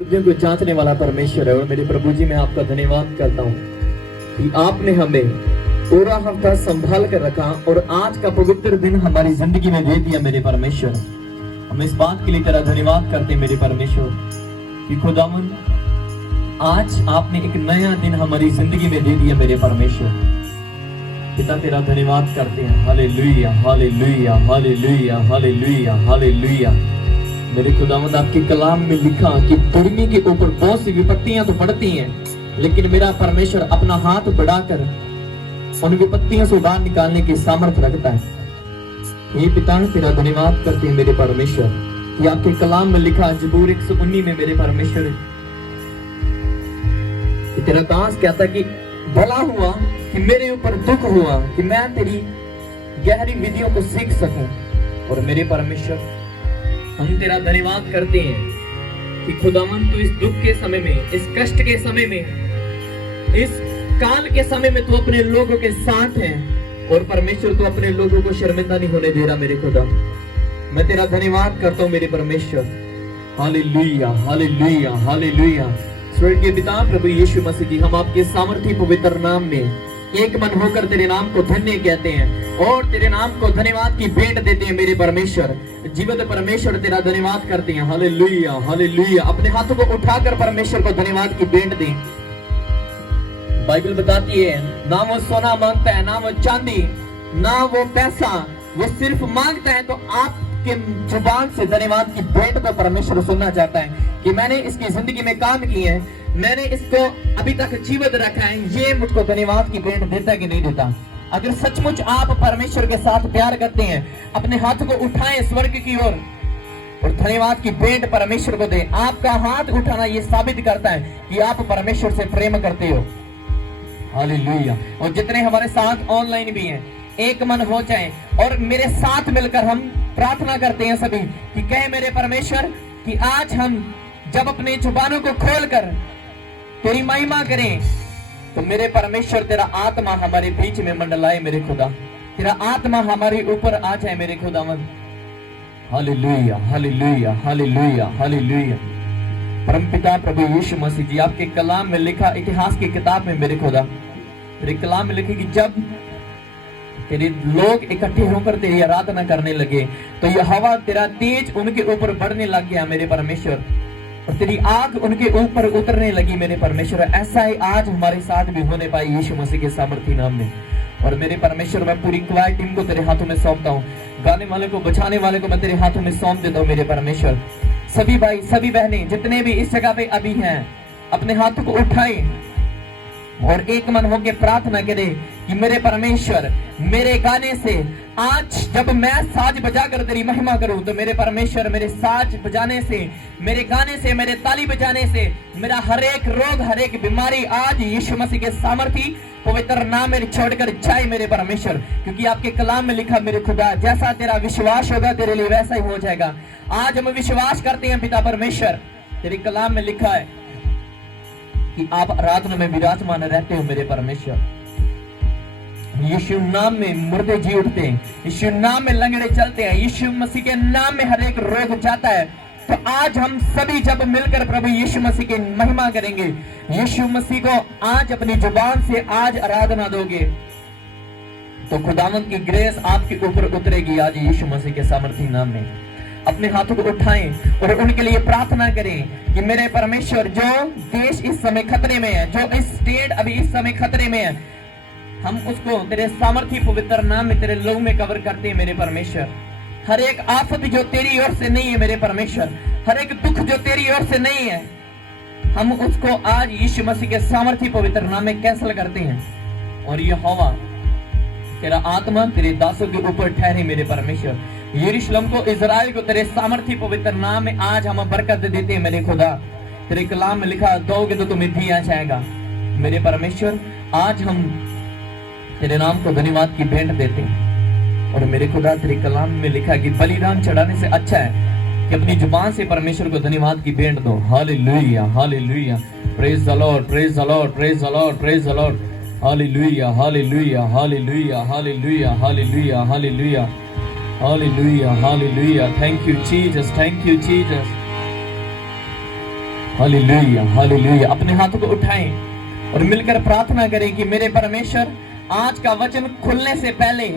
हृदय को जांचने वाला परमेश्वर है। और मेरे प्रभु जी, मैं आपका धन्यवाद करता हूँ कि आपने हमें पूरा हफ्ता संभाल कर रखा और आज का पवित्र दिन हमारी जिंदगी में दे दिया। मेरे परमेश्वर, हम इस बात के लिए तेरा धन्यवाद करते हैं मेरे परमेश्वर कि खुदावन आज आपने एक नया दिन हमारी जिंदगी में दे दिया। मेरे परमेश्वर पिता, तेरा धन्यवाद करते हैं। Hallelujah, hallelujah, hallelujah, hallelujah, hallelujah. मेरे खुदावंद, आपके कलाम में लिखा कि दुर्मी के ऊपर बहुत सी विपत्तियां तो बढ़ती हैं, लेकिन मेरा परमेश्वर अपना हाथ बढ़ाकर उन विपत्तियों से बाहर निकालने की सामर्थ्य रखता है। ये पिता, तेरा धन्यवाद करते हैं मेरे परमेश्वर कि आपके कलाम में लिखा जबूर 119 में मेरे परमेश्वर तेरा दास कहता कि भला हुआ कि मेरे ऊपर दुख हुआ कि मैं तेरी गहरी विधियों को सीख सकूं। और मेरे परमेश्वर, हम तेरा धन्यवाद करते हैं कि खुदावन तू इस दुख के समय में, इस कष्ट के समय में, इस काल के समय में तू अपने लोगों के साथ है। और परमेश्वर, तू अपने लोगों को शर्मिंदा नहीं होने दे रहा। मेरे खुदा, मैं तेरा धन्यवाद करता हूँ मेरे परमेश्वर। Hallelujah, hallelujah, hallelujah. स्वर्गीय पिता प्रभु यीशु मसीह जी, हम आपके सामर्थी पवित्र नाम में एक मन होकर तेरे नाम को धन्य कहते हैं और तेरे नाम को धन्यवाद की भेंट देते हैं। मेरे परमेश्वर, जीवित परमेश्वर, तेरा धन्यवाद करते हैं। Hallelujah, hallelujah. अपने हाथों को उठाकर परमेश्वर को धन्यवाद की भेंट दें। बाइबल बताती है, ना वो सोना मांगता है, ना वो चांदी, ना वो पैसा, वो सिर्फ मांगता है। तो आपके जुबान से धन्यवाद की भेंट को परमेश्वर सुनना चाहता है कि मैंने इसकी जिंदगी में काम किए हैं, मैंने इसको अभी तक जीवित रखा है। ये मुझको धन्यवाद की भेंट देता है कि नहीं देता? अगर सचमुच आप परमेश्वर के साथ प्यार करते हैं, अपने हाथ को उठाएं स्वर्ग की ओर और धन्यवाद की भेंट परमेश्वर को दें। आपका हाथ उठाना ये साबित करता है कि आप परमेश्वर से प्रेम करते हो। हालेलुया। और जितने हमारे साथ ऑनलाइन भी हैं, एक मन हो जाएं और मेरे साथ मिलकर हम प्रार्थना करते हैं सभी कि कहे मेरे परमेश्वर कि आज हम जब अपने जुबानों को खोलकर तेरी महिमा करें तो मेरे परमेश्वर तेरा आत्मा हमारे बीच में मंडलाए। मेरे खुदा, तेरा आत्मा हमारे ऊपर आ जाए मेरे खुदावंद। Hallelujah, hallelujah, hallelujah, hallelujah. परमपिता प्रभु यीशु मसीह जी, आपके कलाम में लिखा, इतिहास की किताब में मेरे खुदा, तेरे कलाम में लिखे कि जब तेरे लोग इकट्ठे होकर तेरी आराधना करने लगे तो यहोवा तेरा तेज उनके ऊपर बढ़ने लग गया मेरे परमेश्वर, और तेरी आग उनके ऊपर उतरने लगी मेरे परमेश्वर। ऐसा ही आज हमारे साथ भी होने पाए यीशु मसीह के सामर्थी नाम में। और मेरे परमेश्वर, मैं पूरी क्वायर टीम को तेरे हाथों में सौंपता हूँ, गाने वाले को, बचाने वाले को मैं तेरे हाथों में सौंप देता हूँ मेरे परमेश्वर। सभी भाई, सभी बहनें जितने भी इस जगह पे अभी हैं, अपने हाथों को उठाएं और एक मन होकर प्रार्थना करें कि मेरे परमेश्वर, मेरे गाने से आज जब मैं साज बजाकर तेरी महिमा करूं तो मेरे परमेश्वर, मेरे साज बजाने से, मेरे गाने से, मेरे ताली बजाने से मेरा हर एक रोग, हर एक बीमारी आज यीशु मसीह के सामर्थी पवित्र नाम में छोड़कर जाए मेरे परमेश्वर। क्योंकि आपके कलाम में लिखा मेरे खुदा, जैसा तेरा विश्वास होगा तेरे लिए वैसा ही हो जाएगा। आज हम विश्वास करते हैं पिता परमेश्वर, तेरे कलाम में लिखा है कि आप आराधना में विराजमान रहते हो मेरे परमेश्वर। यीशु नाम में मुर्दे जी उठते हैं, यीशु नाम में लंगड़े चलते हैं, यीशु मसीह के नाम में हर एक रोग जाता है। तो आज हम सभी जब मिलकर प्रभु यीशु मसीह की महिमा करेंगे, यीशु मसीह को आज अपनी जुबान से आज आराधना दोगे तो खुदावंद की ग्रेस आपके ऊपर उतरेगी आज यीशु मसीह के सामर्थी नाम में। अपने हाथों को उठाएं और उनके लिए प्रार्थना करें कि मेरे परमेश्वर, जो देश इस समय खतरे में है, जो इस स्टेट अभी इस समय खतरे में है, हम उसको तेरे सामर्थी पवित्र नाम में, तेरे लोग में कवर करते हैं मेरे परमेश्वर। हर एक आफत जो तेरी ओर से नहीं है मेरे परमेश्वर, हर एक दुख जो तेरी ओर से नहीं है, हम उसको आज यीशु मसीह के सामर्थी पवित्र नाम में कैंसिल करते हैं। और यहोवा तेरा आत्मा तेरे दासों के ऊपर ठहरे मेरे परमेश्वर। यरूशलेम को, इजराइल को तेरे सामर्थी पवित्र नाम में आज हम बरकत देते हैं मेरे खुदा। तेरे कलाम में लिखा, दोगे तो तुम्हें दिया जाएगा मेरे परमेश्वर। आज हम तेरे नाम को धन्यवाद की भेंट देते हैं। और मेरे खुदा, तेरे कलाम में लिखा कि बलिदान चढ़ाने से अच्छा है कि अपनी जुबान से परमेश्वर को धन्यवाद की भेंट दो। Hallelujah, hallelujah. Praise the Lord, praise the Lord, praise the Lord, praise the Lord. Hallelujah, hallelujah, hallelujah, hallelujah, hallelujah, hallelujah, hallelujah, hallelujah. Thank you Jesus, thank you Jesus. Hallelujah hallelujah. अपने हाथों को उठाएं और मिलकर प्रार्थना करें कि मेरे परमेश्वर, आज का वचन खुलने से पहले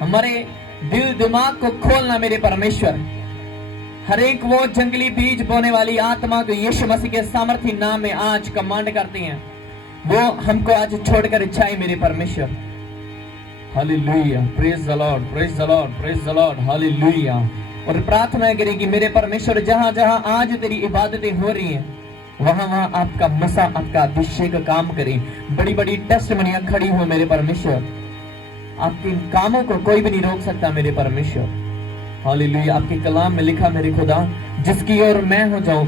हमारे दिल दिमाग को खोलना मेरे परमेश्वर। हर एक वो जंगली बीज बोने वाली आत्मा को यीशु मसीह के सामर्थी नाम में आज कमांड करते हैं, वो हमको आज छोड़कर जाए मेरे परमेश्वर। Hallelujah, praise the Lord, praise the Lord, praise the Lord, hallelujah. और प्रार्थना करें कि मेरे परमेश्वर, जहां जहां आज तेरी इबादतें हो रही हैं, वहां वहां आपका मसा, आपका अभिषेक काम करे। बड़ी बड़ी टेस्टमनियां खड़ी हो मेरे परमेश्वर। आपके कामों को कोई भी नहीं रोक सकता मेरे परमेश्वर। हालेलुया। आपके कलाम में लिखा मेरे खुदा, जिसकी ओर मैं हो जाऊं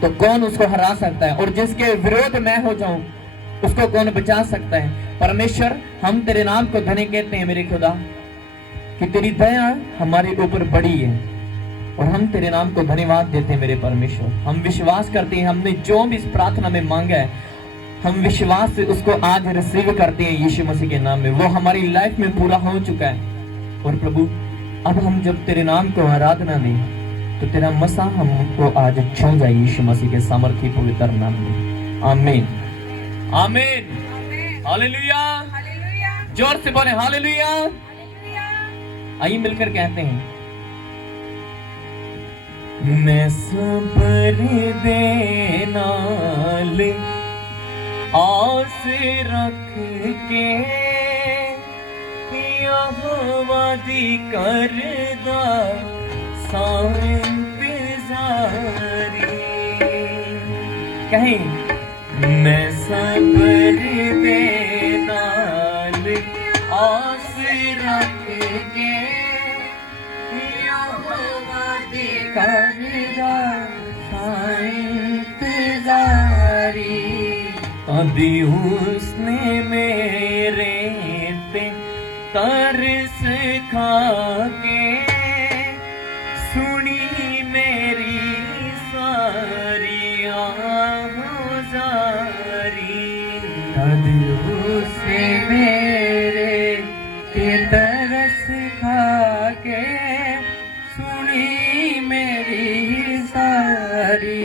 तो कौन उसको हरा सकता है, और जिसके विरोध मैं हो जाऊं उसको कौन बचा सकता है। परमेश्वर, हम तेरे नाम को धन्य कहते हैं मेरे खुदा कि तेरी दया हमारे ऊपर बड़ी है, और हम तेरे नाम को धन्यवाद देते हैं मेरे परमेश्वर। हम विश्वास करते हैं हमने जो भी इस प्रार्थना में मांगा है, हम विश्वास से उसको आज रिसीव करते हैं यीशु मसीह के नाम में। वो हमारी लाइफ में पूरा हो चुका है। और प्रभु, अब हम जब तेरे नाम को आराधना दें तो तेरा मसा हमको आज छू जाए यीशु मसीह के सामर्थी पवित्र नाम में। आमीन आमीन हालेलुया। जोर से बोले हालेलुया। आइए मिलकर कहते हैं, मैं सब्र दे नाल आस रख के यहोवा दी करदा सारे इंतजारी। कहीं मैं सब्र दे नाल आस रख के यहोवा दी करदा सारे इंतजारी। अभी उसने मेरे पे तरस खा के सुनी मेरी सारी आहुजारी। अभी उसने मेरे पे तरस खा के सुनी मेरी सारी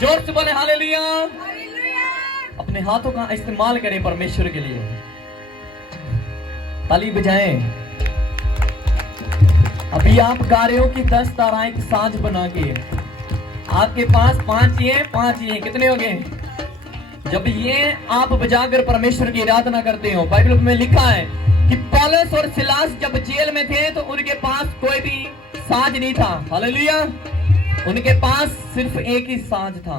जोर से बोले हालेलुया। अपने हाथों का इस्तेमाल करें परमेश्वर के लिए, ताली बजाएं। अभी आप गा रहे हो कि 10 ताराएं की सांझ बना के, आपके पास 5 ये कितने हो गए? जब ये आप बजाकर परमेश्वर की आराधना करते हो, बाइबल में लिखा है कि पौलुस और सिलास जब जेल में थे तो उनके पास कोई भी साज नहीं था। हालेलुया। उनके पास सिर्फ एक ही साज था।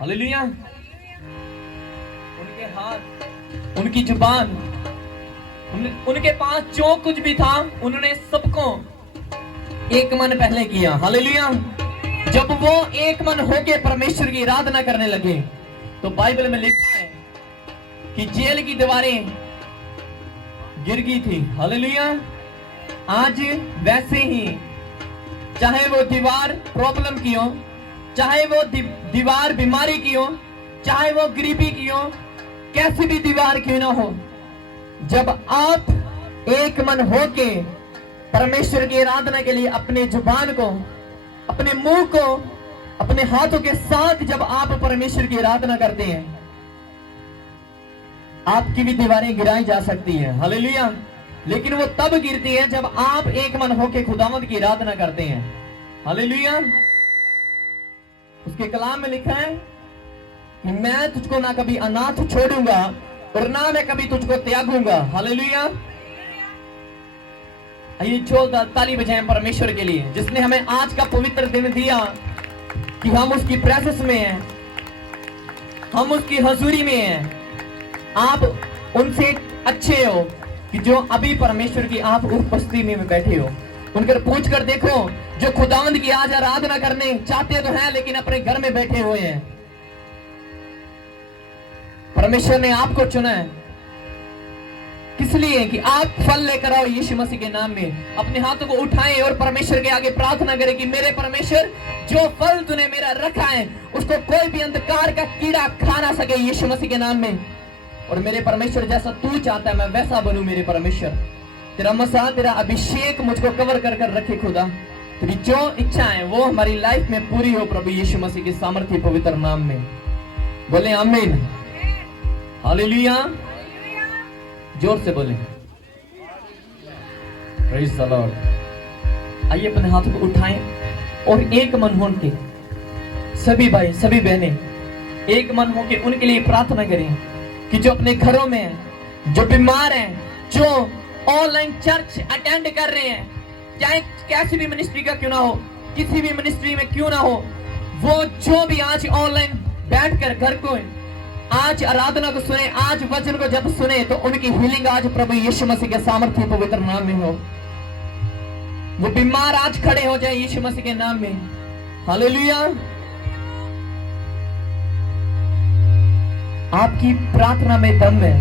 हालेलुया। उनके हाथ, उनकी जुबान, उनके पास जो कुछ भी था उन्होंने सबको एक मन पहले किया। हालेलुया। जब वो एक मन होके परमेश्वर की आराधना करने लगे तो बाइबल में लिखा है कि जेल की दीवारें गिर गई थी। हालेलुया। आज वैसे ही चाहे वो दीवार प्रॉब्लम की हो, चाहे वो दीवार बीमारी की हो, चाहे वो गरीबी की हो, कैसी भी दीवार क्यों ना हो, जब आप एक मन होके परमेश्वर की आराधना के लिए अपने जुबान को, अपने मुंह को, अपने हाथों के साथ जब आप परमेश्वर की आराधना करते हैं, आपकी भी दीवारें गिराई जा सकती हैं। हालेलुया। लेकिन वो तब गिरती है जब आप एक मन होकर खुदावंद की आराधना करते हैं। हालेलुया। उसके कलाम में लिखा है कि मैं तुझको ना कभी अनाथ छोड़ूंगा और ना मैं कभी तुझको त्यागूंगा। हालेलुया। आइए जोरदार ताली बजाएं परमेश्वर के लिए, जिसने हमें आज का पवित्र दिन दिया कि हम उसकी प्रेजेंस में हैं, हम उसकी हजूरी में हैं। आप उनसे अच्छे हो कि जो अभी परमेश्वर की आप उपस्थिति में बैठे हो। उनकर पूछ कर देखो, जो खुदावंद की आज आराधना करने चाहते तो हैं लेकिन अपने घर में बैठे हुए हैं। परमेश्वर ने आपको चुना है किस लिए? कि आप फल लेकर आओ यीशु मसीह के नाम में। अपने हाथों को उठाएं और परमेश्वर के आगे प्रार्थना करें कि मेरे परमेश्वर, जो फल तूने मेरा रखा है उसको कोई भी अंधकार का कीड़ा खा ना सके यीशु मसीह के नाम में। और मेरे परमेश्वर, जैसा तू चाहता है मैं वैसा बनूं मेरे परमेश्वर। तेरा मसा, तेरा अभिषेक मुझको कवर कर कर रखे खुदा। तेरी जो इच्छा है वो हमारी लाइफ में पूरी हो प्रभु यीशु मसीह के सामर्थ्य पवित्र नाम में। बोले आमीन। हालेलुया। जोर से बोले प्रेज़ द लॉर्ड। आइए अपने हाथों को उठाएं और एक मन होके सभी भाई सभी बहनें एक मन होके उनके लिए प्रार्थना करें कि जो अपने घरों में हैं, जो बीमार हैं, जो ऑनलाइन चर्च अटेंड कर रहे हैं, चाहे कैसी भी मिनिस्ट्री का क्यों ना हो, किसी भी मिनिस्ट्री में क्यों ना हो, वो जो भी आज ऑनलाइन बैठकर घर को आज आराधना को सुने, आज वचन को जब सुने तो उनकी हीलिंग आज प्रभु यीशु मसीह के सामर्थ्य पवित्र नाम में हो। वो बीमार आज खड़े हो जाए यीशु मसीह के नाम में। हालेलुया। आपकी प्रार्थना में दम है।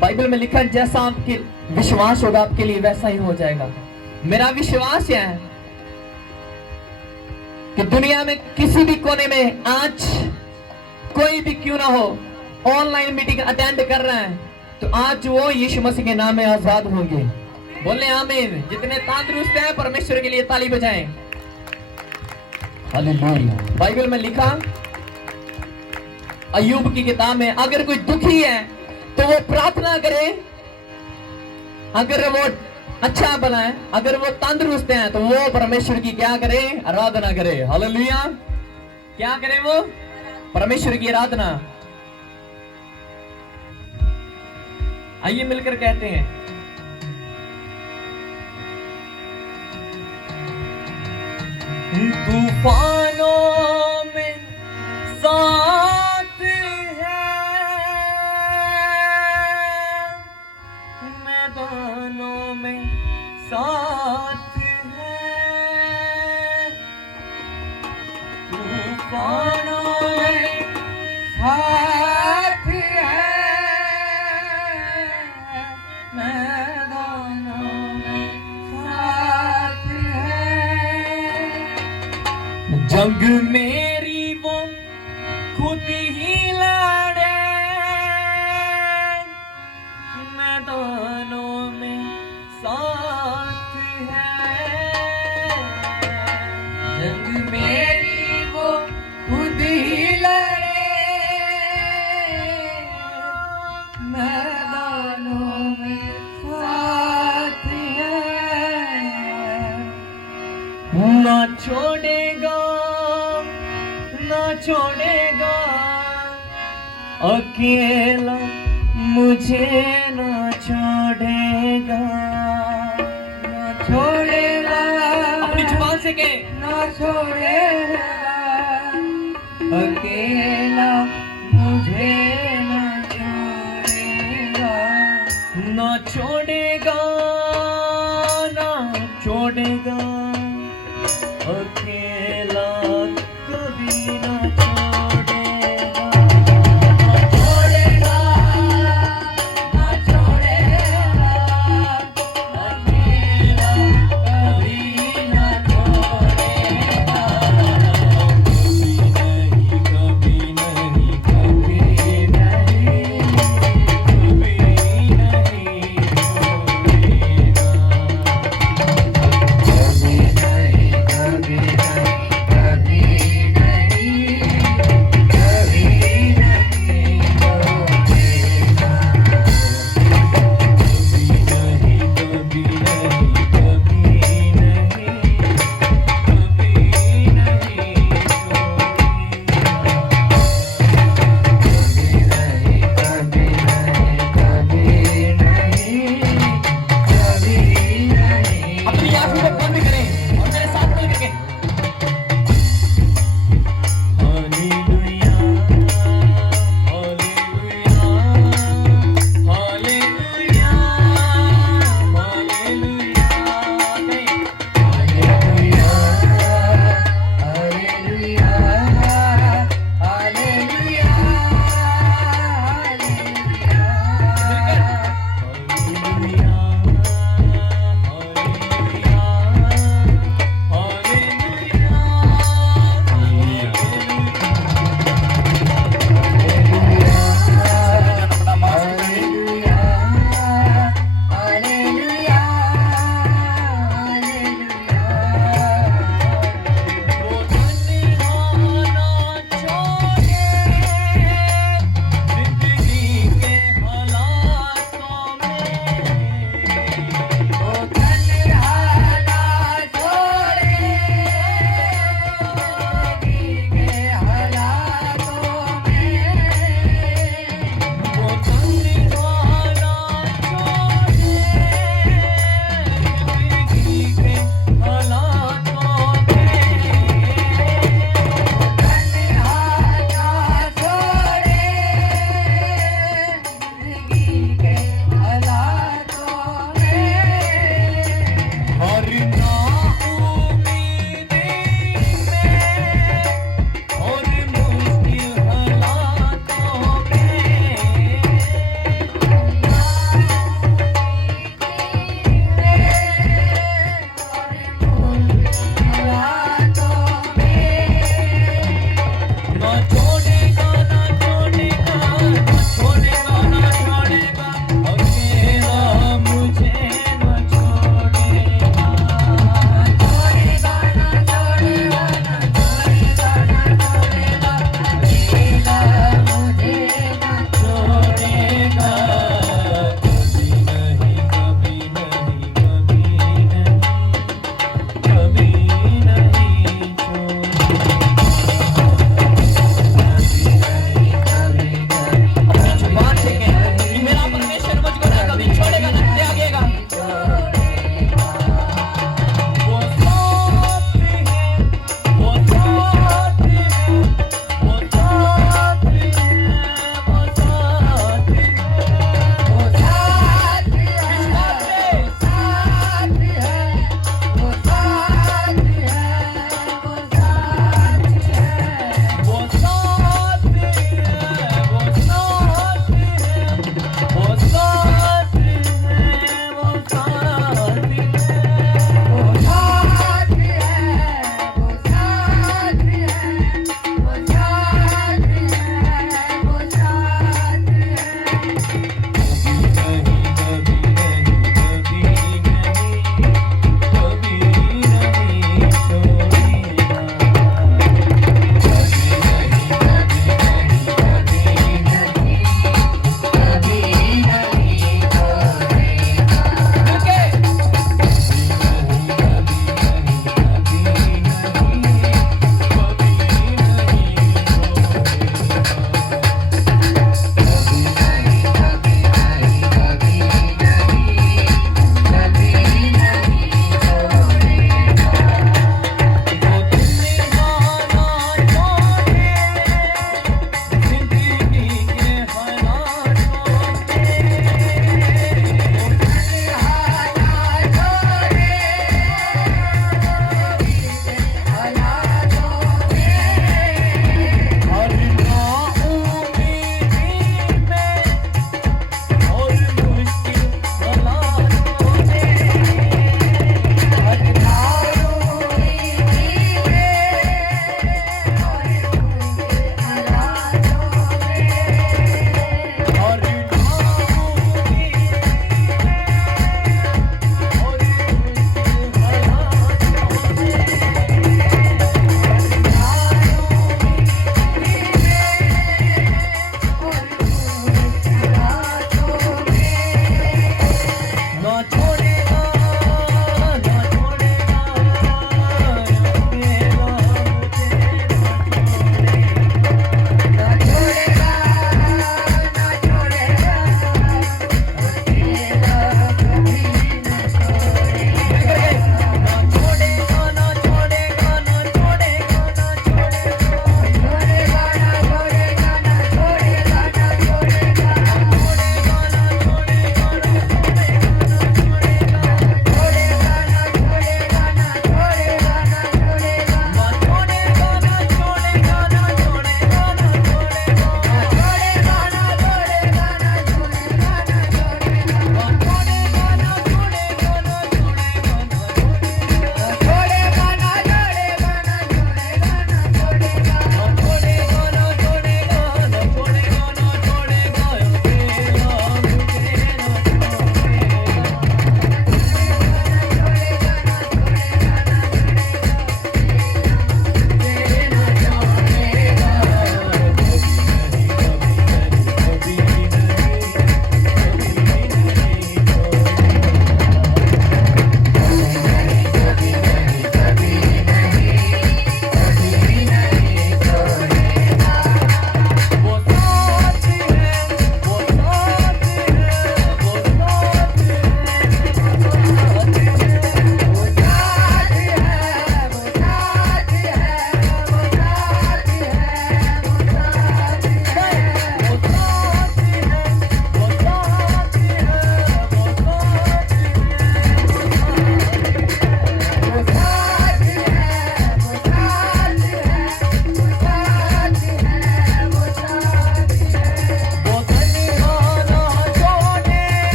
बाइबल में लिखा है जैसा आपके विश्वास होगा आपके लिए वैसा ही हो जाएगा। मेरा विश्वास है कि दुनिया में किसी भी कोने में आज कोई भी क्यों ना हो ऑनलाइन मीटिंग अटेंड कर रहा है तो आज वो यीशु मसीह के नाम में आजाद होंगे। बोले आमीन। जितने तंदुरुस्त हैं परमेश्वर के लिए ताली बजाएं। हालेलुया। बाइबल में लिखा अय्यूब की किताब में, अगर कोई दुखी है तो वो प्रार्थना करे, अगर वो अच्छा बना है, अगर वो तंदुरुस्त है तो वो परमेश्वर की क्या करे? आराधना करे। हालेलुया। क्या करे? वो परमेश्वर की आराधना। आइए मिलकर कहते हैं, तूफानों में साथ है, मैदानों में साथ है, तूफानों साथ है, मैदानों में साथ है। जंग मेरी वो खुद ही लड़े, मैदानों में साथ है। जंग मेरी वो खुद ही ना छोड़ेगा ना छोड़ेगा अकेला मुझे ना छोड़ेगा ना छोड़ेगा अपनी जुबान से कहे ना छोड़ेगा अकेला मुझे ना छोड़ेगा ना छोड़ेगा ना छोड़ेगा अकेला कभी ना छोड़ेगा छोड़ेगा ना छोड़ेगा अकेला कभी ना छोड़ेगा कभी नहीं कभी नहीं कभी नहीं छोड़ेगा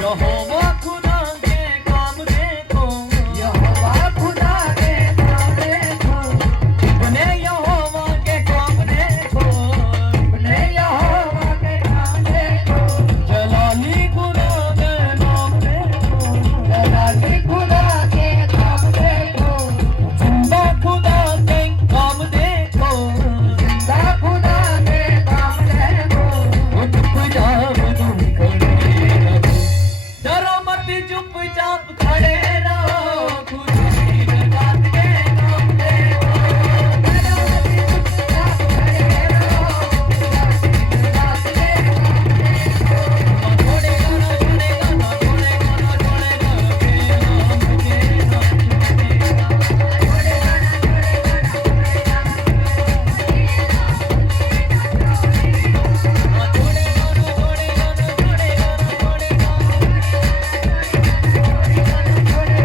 यहोवा खुदा के काम देखो, यहोवा खुदा के काम देखो, अपने यहोवा के काम देखो, अपने यहोवा के काम देखो, जलाली खुदा के नाम देखो, जलाली खुदा के काम देखो, जिंदा खुदा के काम देखो, जिंदा खुदा के काम देखो, चुपचाप तुम खड़े रहो, डरो मत चुपचाप खड़े रहो, खुदा की बात के नाम देखो, छोड़ेगा ना छोड़ेगा ना छोड़ेगा ना छोड़ेगा के नाम के नाम छोड़ेगा। छोड़ेगा ना छोड़ेगा ना छोड़ेगा ना छोड़ेगा।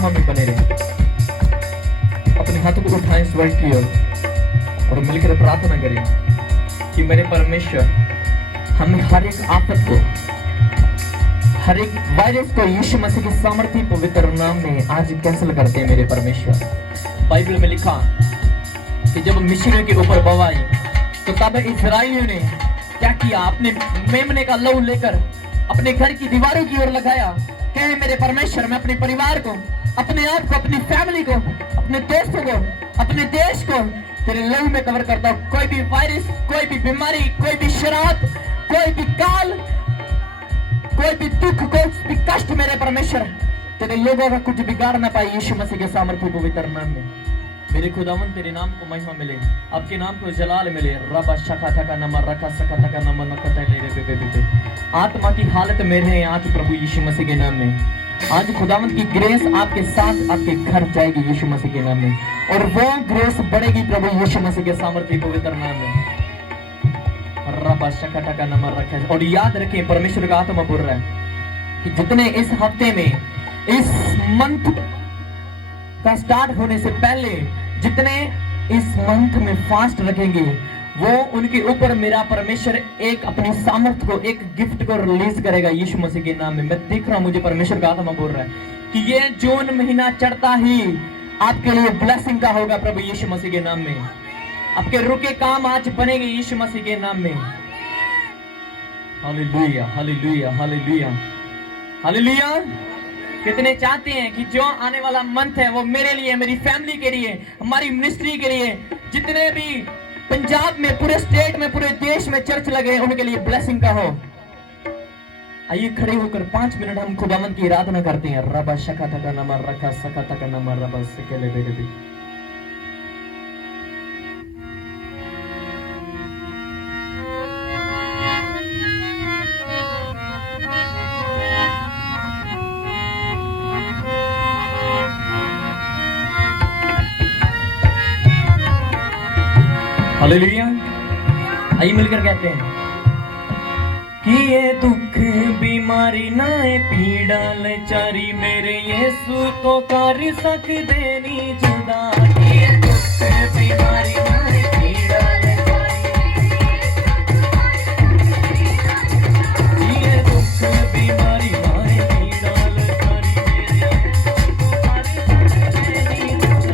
आत्मा में बने रहे। अपने हाथों को उठाएं स्वर्ग की ओर और मिलकर प्रार्थना करें कि मेरे परमेश्वर, हमें हर एक आफत को, हर एक वायरस को यीशु मसीह की सामर्थ्य पवित्र नाम में आज कैंसिल करते हैं मेरे परमेश्वर। बाइबल में लिखा कि जब मिस्रियों के ऊपर बवाई आई तो तब इस्राएलियों ने क्या किया, अपने मेमने का लहू लेकर अपने घर की दीवारों की ओर लगाया। कहे मेरे परमेश्वर, मैं अपने परिवार को, अपने आप को, अपनी फैमिली को, अपने दोस्तों को, अपने देश को तेरे लहू में कवर करता हूं। कोई भी वायरस, कोई भी बीमारी, कोई भी शराब, कोई भी काल, कोई भी दुख, कोई भी कष्ट मेरे परमेश्वर तेरे लोगों का कुछ बिगाड़ ना पाए यीशु मसीह के सामर्थ्य पवित्र नाम में। मेरे खुदावन तेरे नाम को महिमा मिले, आपके नाम को जलाल मिले। रबा शका का नमर रखा सका का नमर नकता ले रे बे आत्मा की हालत में रहे आज प्रभु यीशु मसीह के नाम में। आज खुदावन की ग्रेस आपके साथ आपके घर जाएगी यीशु मसीह के नाम में, और वो ग्रेस बढ़ेगी प्रभु यीशु मसीह के सामर्थ्य पवित्र नाम में। रबा शका का नमर रखा। और याद रखें, परमेश्वर का आत्मा बोल रहा है कि जितने इस हफ्ते में, इस मंथ का स्टार्ट होने से पहले जितने इस मंथ में फास्ट रखेंगे, वो उनके ऊपर मेरा परमेश्वर एक अपनी सामर्थ को, एक गिफ्ट को रिलीज करेगा यीशु मसीह के नाम में। मैं देख रहा हूं, मुझे परमेश्वर का आत्मा बोल रहा है कि ये जून महीना चढ़ता ही आपके लिए ब्लेसिंग का होगा प्रभु यीशु मसीह के नाम में। आपके रुके काम आज बनेंगे यीशु मसीह के नाम में। Hallelujah, hallelujah, hallelujah, hallelujah. कितने चाहते हैं कि जो आने वाला मंथ है वो मेरे लिए, मेरी फैमिली के लिए, हमारी मिनिस्ट्री के लिए, जितने भी पंजाब में, पूरे स्टेट में, पूरे देश में चर्च लगे उनके लिए ब्लेसिंग का हो। आइए खड़े होकर 5 मिनट हम खुदावंद की आराधना करते हैं। रबा शका का नमर रखा सका का नमर रबा सकेले बेबी। हालेलुया। आइए मिलकर कहते हैं कि ये दुख बीमारी ना पीड़ा लाचारी मेरे यीशु तो कर सकदे नी जुदा। ये दुख बीमारी ना पीड़ा लाचारी, ये दुख बीमारी ना पीड़ा लाचारी मेरे यीशु तो कर सकदे नी जुदा।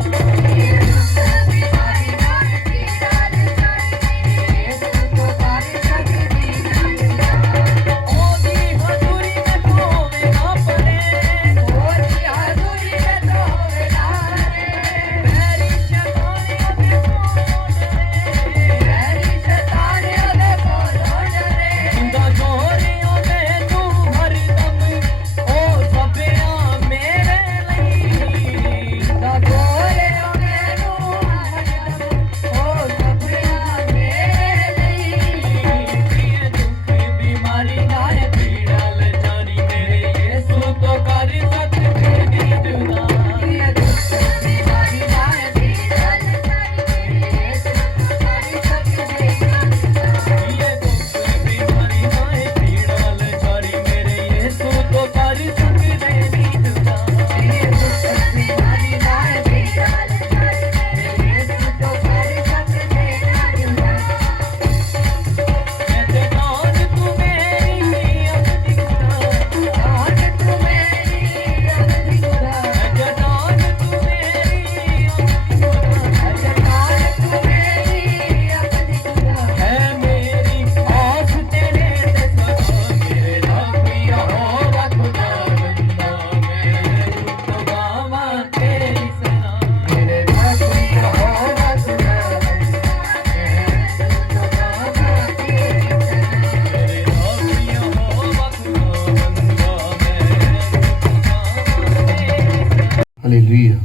Hallelujah.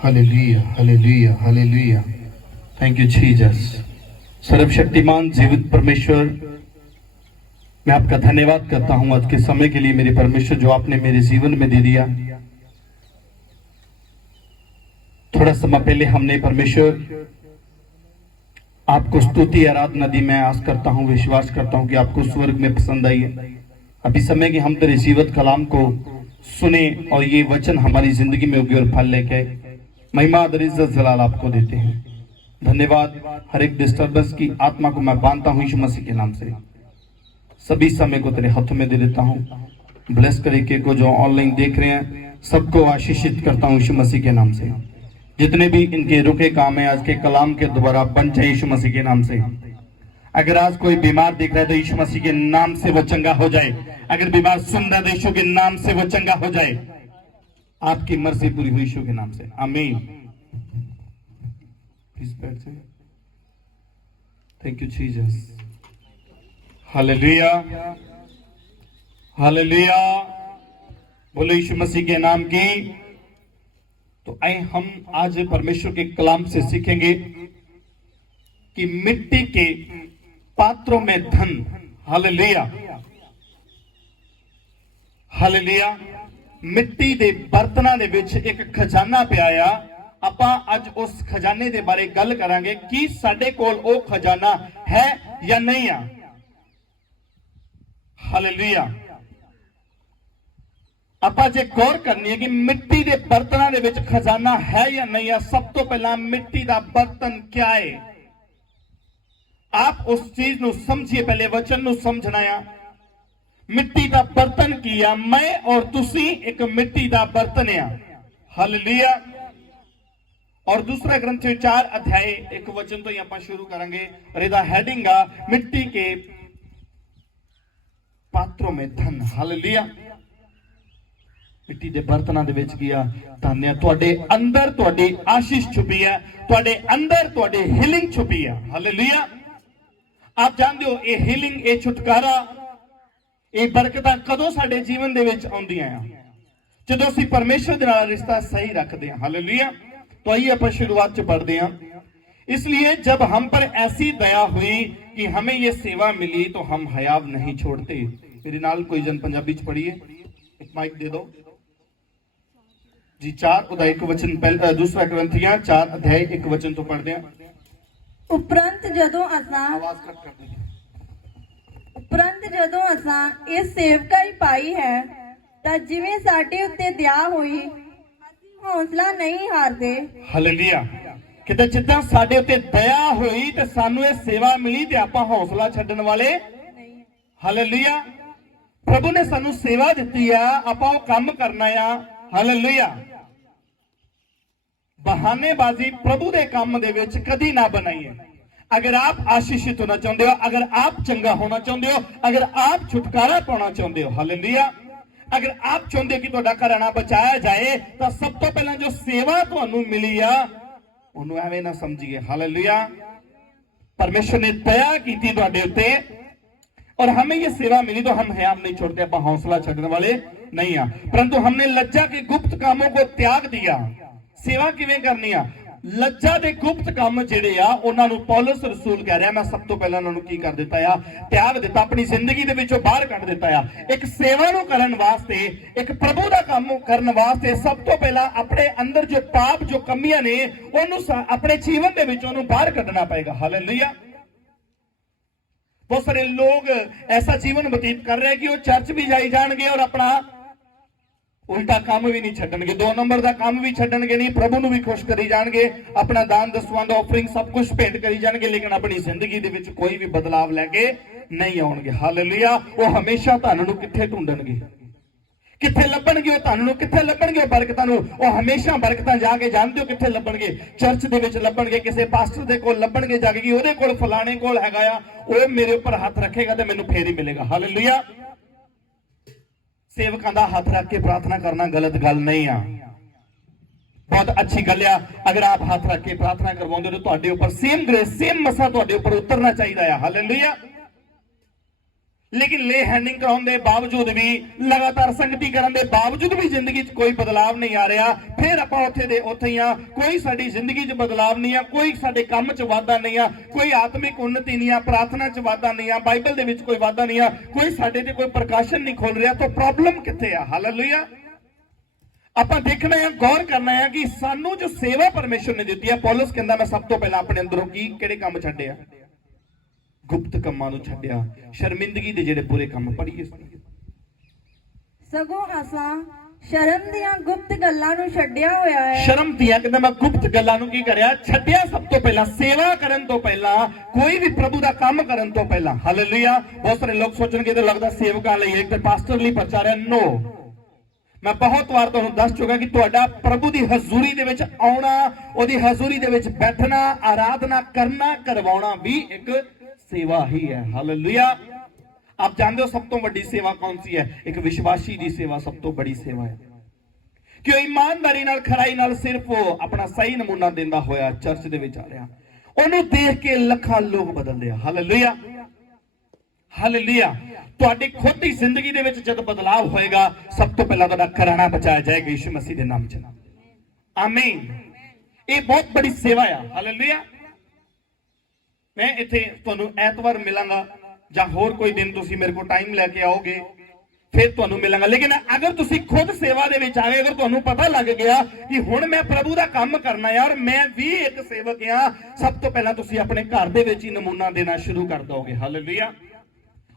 Hallelujah. Hallelujah. Hallelujah. Thank you Jesus. सर्वशक्तिमान जीवित परमेश्वर, मैं आपका धन्यवाद करता हूं आज के समय के लिए मेरे परमेश्वर जो आपने मेरे जीवन में दे दिया। थोड़ा समय पहले हमने परमेश्वर आपको स्तुति आराधना दी। मैं आस करता हूं, विश्वास करता हूं कि आपको स्वर्ग में पसंद आई है। अभी समय कि हम तेरे जीवित कलाम को सुने और ये वचन हमारी जिंदगी में उगे और फल लेके आए। महिमा और इज्जत जलाल आपको देते हैं। धन्यवाद। हर एक डिस्टर्बेंस की आत्मा को मैं बांधता हूं यीशु मसीह के नाम से। सभी समय को तेरे हाथों में दे देता हूं। ब्लेस तरीके को जो ऑनलाइन देख रहे हैं सबको आशीषित करता हूं यीशु मसीह के नाम से। जितने भी इनके रुके काम है आज के कलाम के द्वारा बन जाए यीशु मसीह के नाम से। अगर आज कोई बीमार दिख रहा है तो यीशु मसीह के नाम से वो चंगा हो जाए। अगर बीमार सुन रहा है तो यीशु के नाम से वो चंगा हो जाए। आपकी मर्जी पूरी हुई यीशु के नाम से, आमीन। प्लीज बैठ जाइए। Thank you Jesus. Hallelujah, hallelujah. बोलो यीशु मसीह के नाम की। तो आए हम आज परमेश्वर के कलाम से सीखेंगे कि मिट्टी के पात्रों में धन। Hallelujah, hallelujah. मिट्टी ਦੇ ਬਰਤਨਾਂ ਦੇ ਵਿੱਚ ਇੱਕ ਖਜ਼ਾਨਾ ਪਿਆ ਆ। ਆਪਾਂ ਅੱਜ ਉਸ ਖਜ਼ਾਨੇ ਦੇ ਬਾਰੇ ਗੱਲ ਕਰਾਂਗੇ ਕਿ ਸਾਡੇ ਕੋਲ ਉਹ ਖਜ਼ਾਨਾ ਹੈ ਜਾਂ ਨਹੀਂ ਆ। ਹਾਲੇਲੂਇਆ। ਆਪਾਂ ਜੇ ਗੌਰ ਕਰਨੀ ਹੈ ਕਿ ਮਿੱਟੀ ਦੇ ਬਰਤਨਾਂ ਦੇ ਵਿੱਚ ਖਜ਼ਾਨਾ ਹੈ ਜਾਂ ਨਹੀਂ ਆ, ਸਭ ਤੋਂ ਪਹਿਲਾਂ ਮਿੱਟੀ ਦਾ ਬਰਤਨ ਕੀ ਹੈ। आप उस चीज ਨੂੰ ਸਮਝੀਏ। ਪਹਿਲੇ ਵਚਨ ਨੂੰ ਸਮਝਣਾ ਆ। ਮਿੱਟੀ ਦਾ ਬਰਤਨ ਕੀ ਆ। ਮੈਂ ਔਰ ਤੁਸੀਂ ਇੱਕ ਮਿੱਟੀ ਦਾ ਬਰਤਨ ਆ। ਹਾਲੇਲੂਇਆ। और दूसरा ग्रंथ 4 अध्याय 1 वचन तो यहाँ शुरू करेंगे और ਇਹਦਾ ਹੈਡਿੰਗ ਆ मिट्टी के पात्रों में धन। हालेलुया। मिट्टी ਦੇ ਬਰਤਨਾਂ ਦੇ ਵਿੱਚ ਕੀ ਆ, ਧਨ ਆ। ਤੁਹਾਡੇ ਅੰਦਰ ਤੁਹਾਡੀ ਆਸ਼ੀਸ਼ ਛੁਪੀ ਹੈ, ਤੁਹਾਡੇ ਅੰਦਰ ਤੁਹਾਡੀ ਹੀਲਿੰਗ ਛੁਪੀ ਹੈ। ਹਾਲੇਲੁਇਆ। आप जानते हो ये हीलिंग, ये छुटकारा, ये बरकतां कदों साडे जीवन दे विच आउंदियां आ जदों असीं परमेश्वर दे नाल रिश्ता सही रखते हैं। हालेलुया। तो आइए अपन शुरुआत च पढ़ते हैं। इसलिए जब हम पर ऐसी दया हुई कि हमें ये सेवा मिली तो हम हयाव नहीं छोड़ते। मेरे नाल कोई जन पंजाबी च पढ़िए। एक माइक दे दो जी। 4 अध्याय 1 वचन, पहला दूसरा ग्रंथियां 4 अध्याय 1 वचन तो पढ़ते हैं। उपरंत जदों असां आवाज कट कर दीजिए। उपरंत जदों असां इस सेवकाई पाई है तां जिवें साडे उत्ते दया होई असीं हौसला नहीं हारदे। हालेलुया। किते जिद्दां साडे उत्ते दया होई ते सानू ये सेवा मिली ते आपां हौसला छड्डण वाले नहीं। हालेलुया। प्रभु ने सानू सेवा दित्ती आ, आपां ओ काम करना आ। हालेलुया। बहानेबाजी प्रभु के काम दे विच कदी ना बनाइए। अगर आप आशीषित होना चाहते हो, अगर आप चंगा होना चाहते हो, अगर आप छुटकारा पाना चाहते हो, हालेलुया, अगर आप चाहते हो कि तुहाडा घराना बचाया जाए तो सब तो पहला जो सेवा तुहानू मिली आ उन्होंने एवें ना समझिए। हालेलुया। परमेश्वर ने दया की तुहाडे उत्ते और हमें ये सेवा मिली तो हम हयाम नहीं छोड़ते, आप हौसला छड्डण वाले नहीं आ। परंतु हमने लज्जा के गुप्त कामों को त्याग दिया। सेवा किवें करनी आ। लज्जा दे गुप्त काम जिहड़े आ उन्हां नूं पौलुस रसूल कह रहा मैं सब तो पहला उन्हां नूं की कर दिता आ, त्याग दिता, अपनी जिंदगी दे विचों बाहर कढ दिता आ। एक सेवा नूं करन वास्ते, एक प्रभु दा काम करन वास्ते सब तो पहला अपने अंदर जो पाप, जो कमियां ने उन्होंने अपने जीवन दे विचों उन्होंने बाहर कढना पएगा। हालेलुया। बहुत सारे लोग ऐसा जीवन व्यतीत कर रहे हैं कि वो चर्च भी जाई जाएंगे और अपना उल्टा काम भी नहीं छड्डणगे, 2 नंबर का काम भी छड्डणगे नहीं, प्रभु नूं भी खुश करी जाणगे, अपना दान दसवंध ऑफरिंग सब कुछ भेंट करी जाणगे, लेकिन अपनी जिंदगी दे विच कोई भी बदलाव लेके नहीं आउणगे। हालेलुया। वो हमेशा धन नूं कित्थे ढूंढणगे, कित्थे लभणगे, वो धन नूं कित्थे लभणगे, बरकतां नूं वो हमेशा बरकतां जाके जानते हो कित्थे लभणगे, चर्च दे विच लभणगे, किसी पास्टर दे कोल लभणगे जाके कि ओहदे कोल फलाणे कोल हैगा आ, वो मेरे ऊपर हाथ रखेगा तो मैनूं फेर ही मिलेगा। हालेलुया। सेवकां दा हाथ रख के प्रार्थना करना गलत गल नहीं आ, बहुत अच्छी गल आ। अगर आप हाथ रख के प्रार्थना करवाउंदे हो तो तुहाडे ऊपर सेम ग्रेस, सेम मसा तुहाडे ऊपर उतरना चाहिए। हालेलुया। लेकिन ले हैंडिंग कराने के बावजूद भी, लगातार संगति करने के बावजूद भी जिंदगी कोई बदलाव नहीं आ रहा, फिर आप उत्थे दे उत्थे ही आ, कोई साडी जिंदगी च बदलाव नहीं आ, कोई साडे काम च वाधा नहीं आ, कोई आत्मिक उन्नति नहीं आ, प्रार्थना च वाधा नहीं आ, बाइबल दे विच कोई वाधा नहीं आ, कोई साडे ते कोई प्रकाशन नहीं खोल रहा, तो प्रॉब्लम कित्थे आ। हालेलुया। आप देखना है, गौर करना है कि सानू जो सेवा परमेश्वर ने दी है, पौलुस कहंदा मैं सब तो पहला अपने अंदरों की किहड़े काम छड्डिया, गुप्त कामां नूं छड्डिया, शर्मिंदगी दे जिहड़े बुरे काम। पढ़िए। सगों असां ਸ਼ਰਮ ਦੀਆਂ ਗੁਪਤ ਗੱਲਾਂ ਨੂੰ ਛੱਡਿਆ ਹੋਇਆ ਹੈ। ਸ਼ਰਮ ਦੀਆਂ ਕਹਿੰਦਾ ਮੈਂ ਗੁਪਤ ਗੱਲਾਂ ਨੂੰ ਕੀ ਕਰਿਆ, ਛੱਡਿਆ। ਸਭ ਤੋਂ ਪਹਿਲਾਂ ਸੇਵਾ ਕਰਨ ਤੋਂ ਪਹਿਲਾਂ, ਕੋਈ ਵੀ ਪ੍ਰਭੂ ਦਾ ਕੰਮ ਕਰਨ ਤੋਂ ਪਹਿਲਾਂ। ਹਾਲੇਲੂਇਆ। ਬਹੁਤ ਸਾਰੇ ਲੋਕ ਸੋਚਣਗੇ ਤਾਂ ਲੱਗਦਾ ਸੇਵਕਾਂ ਲਈ ਇੱਕ ਪਾਸਟਰ ਲਈ ਪ੍ਰਚਾਰ ਹੈ। नो, मैं बहुत बार ਤੁਹਾਨੂੰ ਦੱਸ ਚੁੱਕਾ ਕਿ ਤੁਹਾਡਾ ਪ੍ਰਭੂ ਦੀ ਹਜ਼ੂਰੀ ਦੇ ਵਿੱਚ ਆਉਣਾ, ਉਹਦੀ ਹਜ਼ੂਰੀ ਦੇ ਵਿੱਚ ਬੈਠਣਾ, ਆਰਾਧਨਾ ਕਰਨਾ, ਕਰਵਾਉਣਾ ਵੀ ਇੱਕ सेवा ही है। हालेलुया। आप जानते हो सब तो बड़ी सेवा कौन सी है? एक विश्वासी दी सेवा सब तो बड़ी सेवा है, क्यों ईमानदारी नाल खराई नाल सिर्फ अपना सही नमूना देंदा होया चर्च दे विच आ रहा, ओनू देख के लखां लोग बदलदे आ। Hallelujah, hallelujah. तुहाडी खुद दी जिंदगी दे विच जद बदलाव होएगा, सब तो पहला तुहाडा घराना बचाया जाएगा यीशु मसीह दे नाम च। आमीन। ये बहुत बड़ी सेवा है। हालेलुया। मैं इत्थे तुहानू ऐतवार मिलांगा ਜਾਂ ਹੋਰ ਕੋਈ ਦਿਨ ਤੁਸੀਂ ਮੇਰੇ ਕੋਲ ਟਾਈਮ ਲੈ ਕੇ ਆਓਗੇ, ਫਿਰ ਤੁਹਾਨੂੰ ਮਿਲਾਂਗਾ। ਲੇਕਿਨ ਅਗਰ ਤੁਸੀਂ ਖੁਦ ਸੇਵਾ ਦੇ ਵਿੱਚ ਆਏ, ਅਗਰ ਤੁਹਾਨੂੰ ਪਤਾ ਲੱਗ ਗਿਆ ਕਿ ਹੁਣ ਮੈਂ ਪ੍ਰਭੂ ਦਾ ਕੰਮ ਕਰਨਾ ਹੈ ਔਰ ਮੈਂ ਵੀ ਇੱਕ ਸੇਵਕ ਹਾਂ, ਸਭ ਤੋਂ ਪਹਿਲਾਂ ਤੁਸੀਂ ਆਪਣੇ ਘਰ ਦੇ ਵਿੱਚ ਹੀ ਨਮੂਨਾ ਦੇਣਾ ਸ਼ੁਰੂ ਕਰ ਦੋਗੇ। ਹਾਲੇਲੂਇਆ।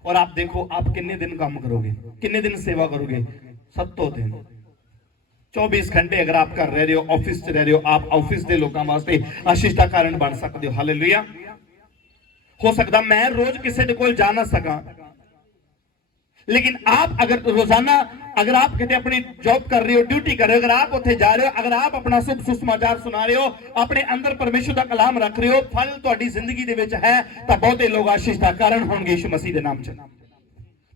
और आप देखो आप कितने दिन काम करोगे, कितने दिन सेवा करोगे? 7 दिन। 24 घंटे अगर आप कर रहे हो, ऑफिस च रह रहे हो, आप ऑफिस के लोगों वास्ते आशीष का कारण बन सकते हो। हालेलुया। हो सकता मैं रोज किसी को जा ना सका, लेकिन आप अगर रोजाना अगर आप कहते अपनी जॉब कर रहे हो, ड्यूटी कर रहे हो, अगर आप उत्थे जा रहे हो, अगर आप अपना शुभ सुसमाचार सुना रहे हो, अपने अंदर परमेश्वर का कलाम रख रहे हो, फल तुहाडी जिंदगी दे विच है, तो बहुते लोग आशीष का कारण होंगे यीशु मसीह दे नाम च।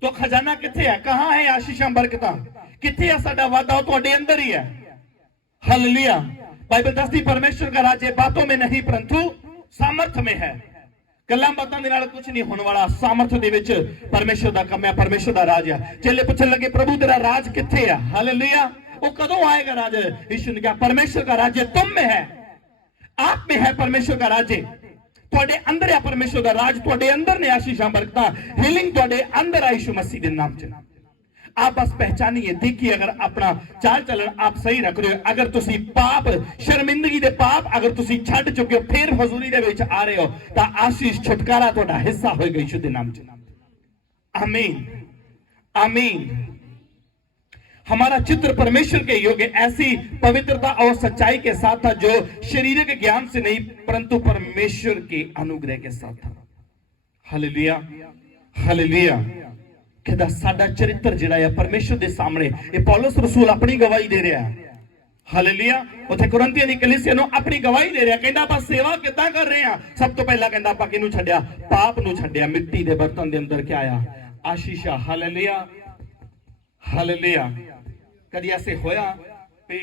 तो खजाना किथे है? कहां है आशीषां बरकतां? किथे है साडा वादा? वो तुहाडे अंदर ही है। हालेलुया। बाइबल दसदी परमेश्वर का राज्य बातों में नहीं परंतु सामर्थ में है। गल्लां बातां दे नाल कुछ नहीं होने वाला, सामर्थ दे विच परमेश्वर दा काम है, परमेश्वर दा राज है। चेले पूछन लगे प्रभु तेरा राज किथे है? हालेलुया। वो कदों आएगा राज? यीशु ने कहा परमेश्वर का राज्य तुम में है, आप में है परमेश्वर का राज्य, तुहाडे अंदर है परमेश्वर का राज, तुहाडे अंदर ने आशीषां बरकतां, हीलिंग तुहाडे अंदर है यीशु मसीह दे नाम च। आप बस पहचानिए, देखिए अगर अपना चाल चलन आप सही रख रहे हो, अगर तुसी पाप शर्मिंदगी दे पाप अगर तुसी छड्ड चुके हो, फिर हजूरी दे विच आ रहे हो, तो आशीष छुटकारा तुहाडा हिस्सा होएगा यीशु दे नाम च। आमीन, आमीन। हमारा चित्र परमेश्वर के योग्य ऐसी पवित्रता और सच्चाई के साथ था जो शारीरिक ज्ञान से नहीं परंतु परमेश्वर के अनुग्रह के साथ था। Hallelujah, hallelujah. कहता साडा चरित्र जिहड़ा है परमेश्वर दे सामने, ये पौलुस रसूल अपनी गवाही दे रहा है। हालेलुया। उथे कुरिन्थियों दी कलीसिया नूं अपनी गवाही दे रहा, कहंदा आपां सेवा किदां कर रहे हैं? सब तो पहला कहंदा आपां किहनूं छड्डिया? पाप नूं छड्डिया, मिट्टी दे बर्तन दे अंदर क्या आया? आशीषा। Hallelujah, hallelujah. कदी ऐसे होया कि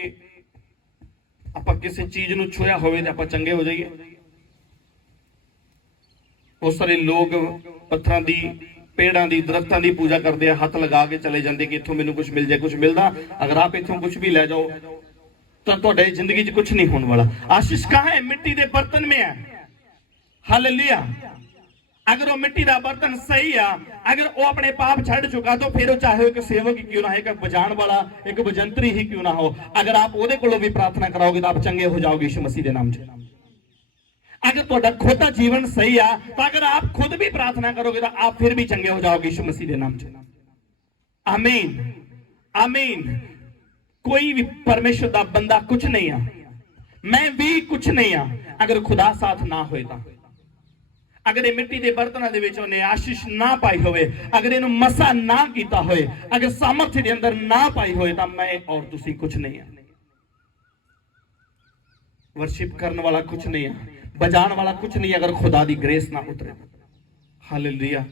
आपां किसी चीज नूं छुया होवे ते आपां चंगे हो जाइए? बहुत सारे लोग पत्थरां दी, पेड़ां दी, दरख्तां दी पूजा करते हैं, हाथ लगा के चले जाते कि इत्थों मैनूं कुछ मिल जाए, कुछ मिलदा। अगर आप इत्थों कुछ भी ले जाओ तो तुहाडे जिंदगी च कुछ नहीं होने वाला। आशीष कहाँ है? मिट्टी दे बर्तन में है। हालेलुया। अगर वो मिट्टी दा बर्तन सही है, अगर वो अपने पाप छड़ चुका, तो फिर वो चाहे एक सेवक ही क्यों ना है, एक बजाण वाला, एक बजंतरी ही क्यों ना हो, अगर आप ओदे कोलों भी प्रार्थना कराओगे तो आप चंगे हो जाओगे यीशु मसीह दे नाम च। अगर तुहाडा खुद का जीवन सही है, तो अगर आप खुद भी प्रार्थना करोगे तो आप फिर भी चंगे हो जाओगे यीशु मसीह के नाम से। आमीन, आमीन। कोई भी परमेश्वर का बंदा कुछ नहीं है, मैं भी कुछ नहीं हाँ अगर खुदा साथ ना होए तां। अगर ये मिट्टी के बर्तनों दे विच उन्हें आशीष ना पाई होवे, अगर इन्हूं मसा ना कीता होए, अगर सामर्थ्य दे अंदर ना पाई होए, तां मैं और तुसीं कुछ नहीं है। वर्शिप करने वाला कुछ नहीं है, बजाने वाला कुछ नहीं, अगर खुदा दी ग्रेस ना उतरे। Hallelujah,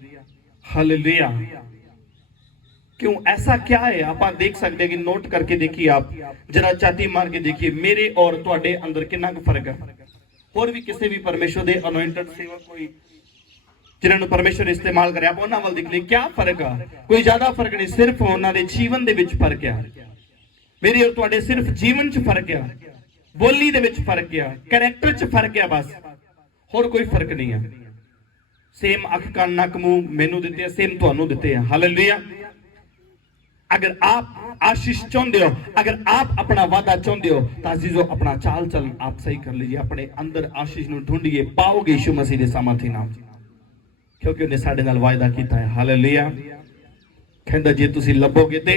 hallelujah. क्यों ऐसा क्या है? आप देख सकते हैं कि नोट करके देखिए, आप जरा चाती मार के देखिए मेरे और तुहाडे अंदर कितना फर्क है। और भी किसी भी परमेश्वर दे अनॉइंटेड सेवक कोई जिन्होंने परमेश्वर इस्तेमाल करे, आप उन्हां वल देख ली क्या फर्क है? कोई ज्यादा फर्क नहीं, सिर्फ उन्हां दे जीवन दे विच फर्क है। मेरे और तुहाडे सिर्फ जीवन च फर्क है, बोली दे विच फर्क है, कैरेक्टर च फर्क है, बस होर कोई फर्क नहीं है। सेम अख कान नक मुंह मैनू दिते हैं, सेम तुहानू दिते हैं। हालेलुया। अगर आप आशीष चाहते हो, अगर आप अपना वादा चाहते हो, तो अजीजो अपना चाल चलन आप सही कर लीजिए, अपने अंदर आशीष नू ढूंढिए, पाओगे यीशु मसीह दे सामर्थी नाम, क्योंकि उन्हें साडे नाल वायदा कीता है। हालेलुया। कहंदा जे तुसीं लभोगे ते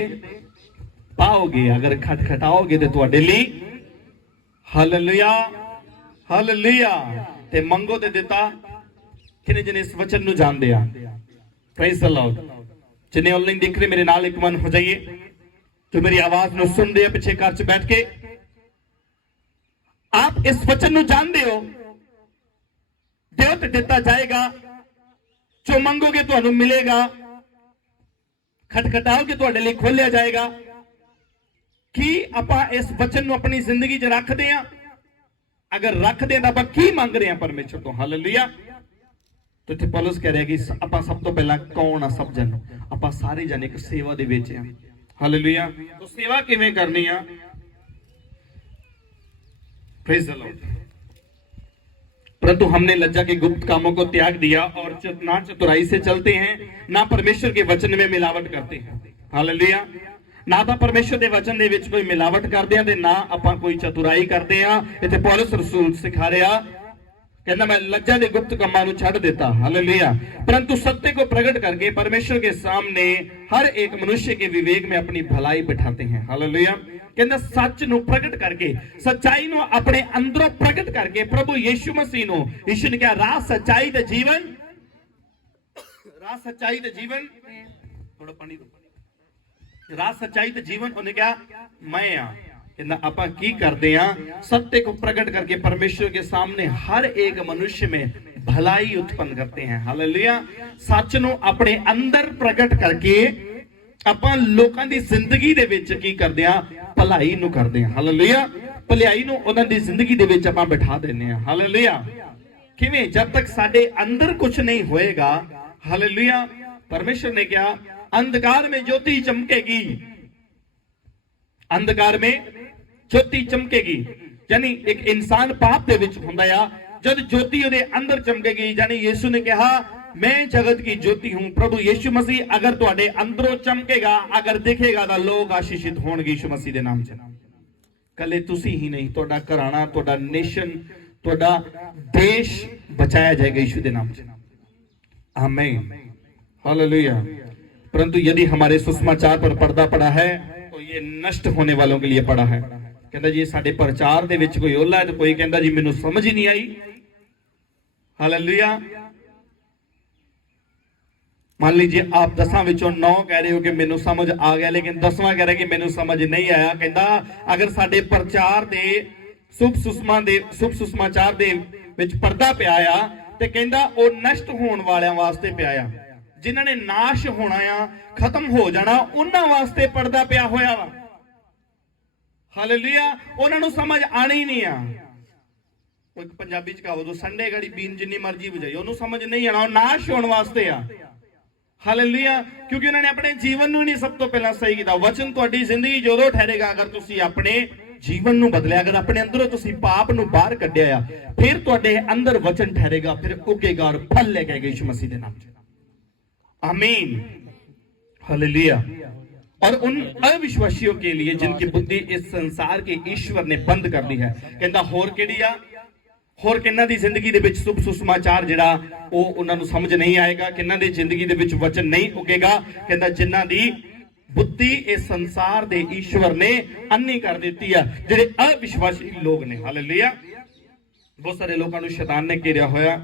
पाओगे, अगर खटखटाओगे तो तुहाडे लई हालेलुया हालेलुया ते मंगो ते दिता। किने जिने इस वचन नु जानदे आ, प्रेज द लॉर्ड। जिन्हें ऑनलाइन देख रहे मेरे नाल एक मन हो जाइए, जो मेरी आवाज नु सुनदे आ पिछे घर च बैठ के, आप इस वचन नु जानदे हो, दिओ ते दिता जाएगा, जो मंगोगे तुहानू मिलेगा, खटखटाओगे तुहाडे लई खोलिया जाएगा। कि आपां इस वचन नु अपनी जिंदगी च रखदे आ? अगर रखदे हैं तो आपां की मंग रहे हैं परमेश्वर तो? हालेलुया। तो इत्थे पौलुस कह रहा है कि आपां सब तो पहला कौन आ? सब जन आपां सारे जन एक सेवा दे विच आ। हालेलुया। तो सेवा किवें करनी आ? Praise the Lord. परंतु हमने लज्जा के गुप्त कामों को त्याग दिया और ना चतुराई से चलते हैं, ना परमेश्वर के वचन में मिलावट करते हैं। हालेलुया। ना तो परमेश्वर के वचन दे विच कोई मिलावट करते हैं, ना आपां कोई चतुराई करते हैं। इत्थे पौलुस रसूल सिखा रहा, कहना मैं लज्जा के गुप्त कामां नूं छड्ड दिता। हालेलुया। परंतु सत्य को प्रकट करके परमेश्वर के सामने हर एक मनुष्य के विवेक में अपनी भलाई बिठाते हैं। हालेलुया। कहना सच नूं प्रकट करके, सच्चाई नूं अपने अंदरों प्रकट करके प्रभु यीशु मसीह नूं, यीशु ने कहा राह सच्चाई ते जीवन, राह सच्चाई ते जीवन, थोड़ा पानी दो, राह सच्चाई ते जीवन, उन्हें कहा मैं आ। कहना आपां की करते हैं? सत्य को प्रकट करके परमेश्वर के सामने हर एक मनुष्य में भलाई उत्पन्न करते हैं। हालेलुया। सच नूं अपने अंदर प्रकट करके आपां लोकां दी जिंदगी दे विच की करदे आ? भलाई नूं करदे आ। हालेलुया। भलाई नूं उन्हां दी जिंदगी दे विच आपां बिठा दिंदे आ। हालेलुया। किवें? जब तक साडे अंदर कुछ नहीं होएगा। हालेलुया। परमेश्वर ने कहा अंधकार में ज्योति चमकेगी, अंधकार में ज्योति चमकेगी। यानी एक इंसान पाप दे विच हुंदा आ, जद ज्योति उहदे अंदर चमकेगी। यानी यीशु ने कहा मैं जगत की ज्योति हूं। प्रभु यीशु मसीह अगर तुहाडे अंदरों चमकेगा, अगर दिखेगा, तो लोग आशीषित होणगे यीशु मसीह दे नाम च। कले तुसी ही नहीं, तुहाडा घराना, तुहाडा नेशन, तुहाडा देश बचाया जाएगा यीशु दे नाम च। आमीन। हालेलुया। परंतु यदि हमारे सुसमाचार पर पर्दा पड़ा है तो ये नष्ट होने वालों के लिए पड़ा है। कहता जी साडे प्रचार दे विच कोई ओला है, तो कोई कहता जी मैनू समझ ही नहीं आई। हालेलुया। मान लीजिए आप 10 विचों 9 कह रहे हो कि मैनू समझ आ गया, लेकिन 10वां कह रहा है कि मैनू समझ नहीं आया। कहता अगर साडे प्रचार दे शुभ सुसमाचार दे विच पर्दा पिया आ, ते कहता वो नष्ट होने वालियां वास्ते पिया आ। जिन्होंने नाश होना आ, खत्म हो जाना, उन्हां वास्ते पर्दा पिया होया वा। हालेलुया। उन्हां नूं समझ आनी ही नहीं आ। कोई पंजाबी च कहावत, संडे घड़ी बीन जिन्नी मर्जी बजाई, उन्होंने समझ नहीं आना, नाश होने वास्ते आ। हालेलुया। क्योंकि उन्होंने अपने जीवन नूं नहीं सब तो पहला सही किया। वचन तुहाडी जिंदगी जदों ठहरेगा अगर तुसीं अपने जीवन नूं बदलिया, अगर अपने अंदरों तुसीं पाप नूं बाहर कढिया, फिर तुहाडे अंदर वचन ठहरेगा, फिर उगेगा और फल लेके आएगा यीशु मसीह दे नाम च। आमीन। हालेलुया। और उन अविश्वासियों के लिए जिनकी बुद्धि इस संसार के ईश्वर ने बंद कर दी है, कहता होर किहड़ी आ, होर किन्हां दी जिंदगी दे विच शुभ सुसमाचार जिहड़ा वो उन्हां नूं समझ नहीं आएगा, किन्हां दी जिंदगी दे विच वचन नहीं उगेगा। कहता जिन्हां दी बुद्धि इस संसार दे ईश्वर ने अन्नी कर दी है, जिहड़े अविश्वासी लोग ने। हालेलुया। बहुत सारे लोगों नूं शैतान ने घेरिया होया,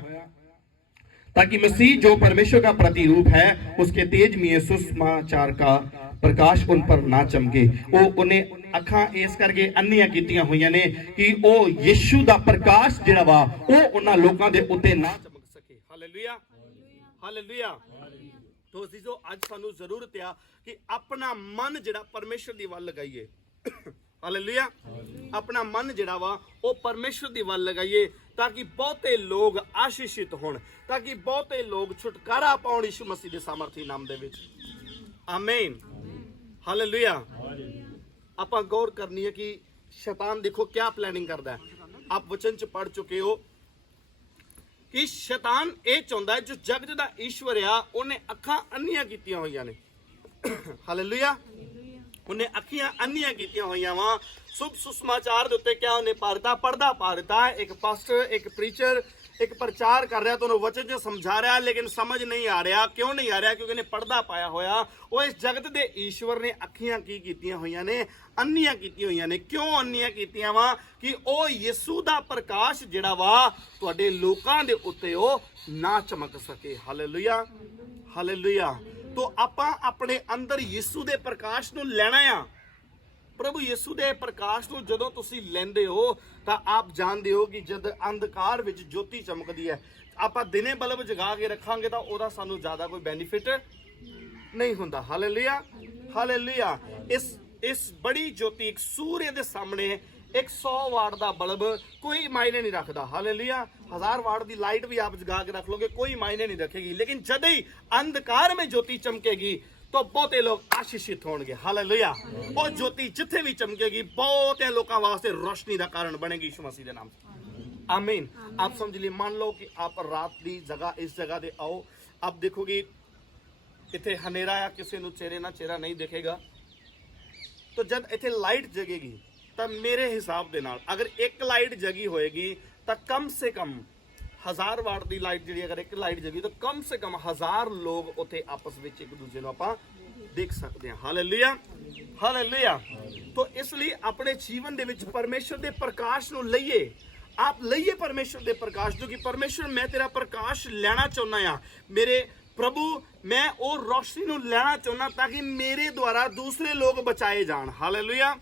ताकि मसीह जो परमेश्वर का प्रतिरूप है उसके तेजमय सुसमाचार का प्रकाश उन पर ना चमके। वो उन्हें अखां इस करके अन्नियां कीतियां हुई ने कि वो यीशु दा प्रकाश जिहड़ा वा वो उन्हां लोकां दे उत्ते ना चमक सके। हालेलुया। हालेलुया। तो अजीजो आज सानू जरूरत है कि अपना मन जिहड़ा परमेश्वर दी वल लगाइए। हालेलुया। अपना मन जिहड़ा वा वो परमेश्वर दी वल लगाइए, ताकि बहुते लोग आशीषित होण, ताकि बहुते लोग छुटकारा पाउण यीशु मसीह दे सामर्थी नाम दे विच। आमीन। हालेलुया। आपां गौर करनी है कि शैतान देखो क्या प्लानिंग करदा है। आप वचन च पढ़ चुके हो कि शैतान ये चाहुंदा है जो जगत दा ईश्वर आ उन्हें अखां अन्नियां कीतियां होईयां ने। हालेलुया। उन्हें अखियां अन्नियां कीतियां होईयां वा। शुभ सुसमाचार दे उत्ते क्या उन्हें पर्दा पा दिता है। एक पास्टर, एक प्रीचर, ਇੱਕ ਪ੍ਰਚਾਰ ਕਰ ਰਿਹਾ, ਤੁਹਾਨੂੰ ਵਚਨ 'ਚ ਸਮਝਾ ਰਿਹਾ, ਲੇਕਿਨ ਸਮਝ ਨਹੀਂ ਆ ਰਿਹਾ। ਕਿਉਂ ਨਹੀਂ ਆ ਰਿਹਾ? ਕਿਉਂਕਿ ਇਹਨੇ ਪਰਦਾ ਪਾਇਆ ਹੋਇਆ। ਉਹ ਇਸ ਜਗਤ ਦੇ ਈਸ਼ਵਰ ਨੇ ਅੱਖੀਆਂ ਕੀ ਕੀਤੀਆਂ ਹੋਈਆਂ ਨੇ? ਅੰਨੀਆਂ ਕੀਤੀਆਂ ਹੋਈਆਂ ਨੇ। ਕਿਉਂ ਅੰਨੀਆਂ ਕੀਤੀਆਂ ਵਾ? ਕਿ ਉਹ ਯਿਸੂ ਦਾ ਪ੍ਰਕਾਸ਼ ਜਿਹੜਾ ਵਾ ਤੁਹਾਡੇ ਲੋਕਾਂ ਦੇ ਉੱਤੇ ਉਹ ਨਾ ਚਮਕ ਸਕੇ। Hallelujah, hallelujah. ਤੋ ਆਪਾਂ ਆਪਣੇ ਅੰਦਰ ਯਿਸੂ ਦੇ ਪ੍ਰਕਾਸ਼ ਨੂੰ ਲੈਣਾ ਆ। ਪ੍ਰਭੂ ਯਿਸੂ ਦੇ ਪ੍ਰਕਾਸ਼ ਨੂੰ ਜਦੋਂ ਤੁਸੀਂ ਲੈਂਦੇ ਹੋ ਤਾਂ ਆਪ ਜਾਣਦੇ ਹੋ ਕਿ ਜਦ ਅੰਧਕਾਰ ਵਿੱਚ ਜੋਤੀ ਚਮਕਦੀ ਹੈ, ਆਪਾਂ ਦਿਨੇ ਬਲਬ ਜਗਾ ਕੇ ਰੱਖਾਂਗੇ ਤਾਂ ਉਹਦਾ ਸਾਨੂੰ ਜ਼ਿਆਦਾ ਕੋਈ ਬੈਨੀਫਿਟ ਨਹੀਂ ਹੁੰਦਾ। Hallelujah, hallelujah. ਇਸ ਬੜੀ ਜੋਤੀ, ਇੱਕ ਸੂਰਜ ਦੇ ਸਾਹਮਣੇ 100 ਵਾਟ ਦਾ ਬਲਬ ਕੋਈ ਮਾਇਨੇ ਨਹੀਂ ਰੱਖਦਾ। ਹਾਲੇਲੂਇਆ। 1000 ਵਾਟ ਦੀ ਲਾਈਟ ਵੀ ਆਪ ਜਗਾ ਕੇ ਰੱਖ ਲੋਗੇ, ਕੋਈ ਮਾਇਨੇ ਨਹੀਂ रखेगी। लेकिन जब ही अंधकार में ज्योति चमकेगी तो बहुते लोग आशीषित होंगे। हालेलुया। और ज्योति जिथे भी चमकेगी बहुते लोगों वास्ते रोशनी का कारण बनेगी यीशु मसीह के नाम से। आमीन। आप समझ लीजिए, मान लो कि आप रात की जगह इस जगह दे आओ, आप देखोगे इथे हनेरा या किसी ਨੂੰ ਚਿਹਰੇ ਨਾਲ ਚਿਹਰਾ नहीं दिखेगा। तो जब इथे लाइट जगेगी ਤਾਂ ਮੇਰੇ ਹਿਸਾਬ ਦੇ ਨਾਲ ਅਗਰ ਇੱਕ ਲਾਈਟ ਜਗੀ ਹੋਏਗੀ ਤਾਂ ਕਮ ਸੇ ਕਮ 1000 ਵਾਟ ਦੀ ਲਾਈਟ ਜਿਹੜੀ ਅਗਰ ਇੱਕ ਲਾਈਟ ਜਗੀ ਤਾਂ ਕਮ ਸੇ ਕਮ 1000 ਲੋਕ ਉੱਥੇ ਆਪਸ ਵਿੱਚ ਇੱਕ ਦੂਜੇ ਨੂੰ ਆਪਾਂ ਦੇਖ ਸਕਦੇ ਹਾਂ। Hallelujah, hallelujah. तो इसलिए अपने जीवन ਦੇ ਵਿੱਚ ਪਰਮੇਸ਼ਰ ਦੇ ਪ੍ਰਕਾਸ਼ ਨੂੰ ਲਈਏ। आप ਲਈਏ ਪਰਮੇਸ਼ਰ ਦੇ ਪ੍ਰਕਾਸ਼, ਜੋ ਕਿ ਪਰਮੇਸ਼ਰ ਮੈਂ ਤੇਰਾ ਪ੍ਰਕਾਸ਼ ਲੈਣਾ ਚਾਹੁੰਦਾ ਆ ਮੇਰੇ प्रभु, मैं वो रोशनी ਨੂੰ ਲੈਣਾ ਚਾਹੁੰਦਾ ਤਾਂ ਕਿ ਮੇਰੇ ਦੁਆਰਾ ਦੂਸਰੇ ਲੋਕ ਬਚਾਏ ਜਾਣ। Hallelujah,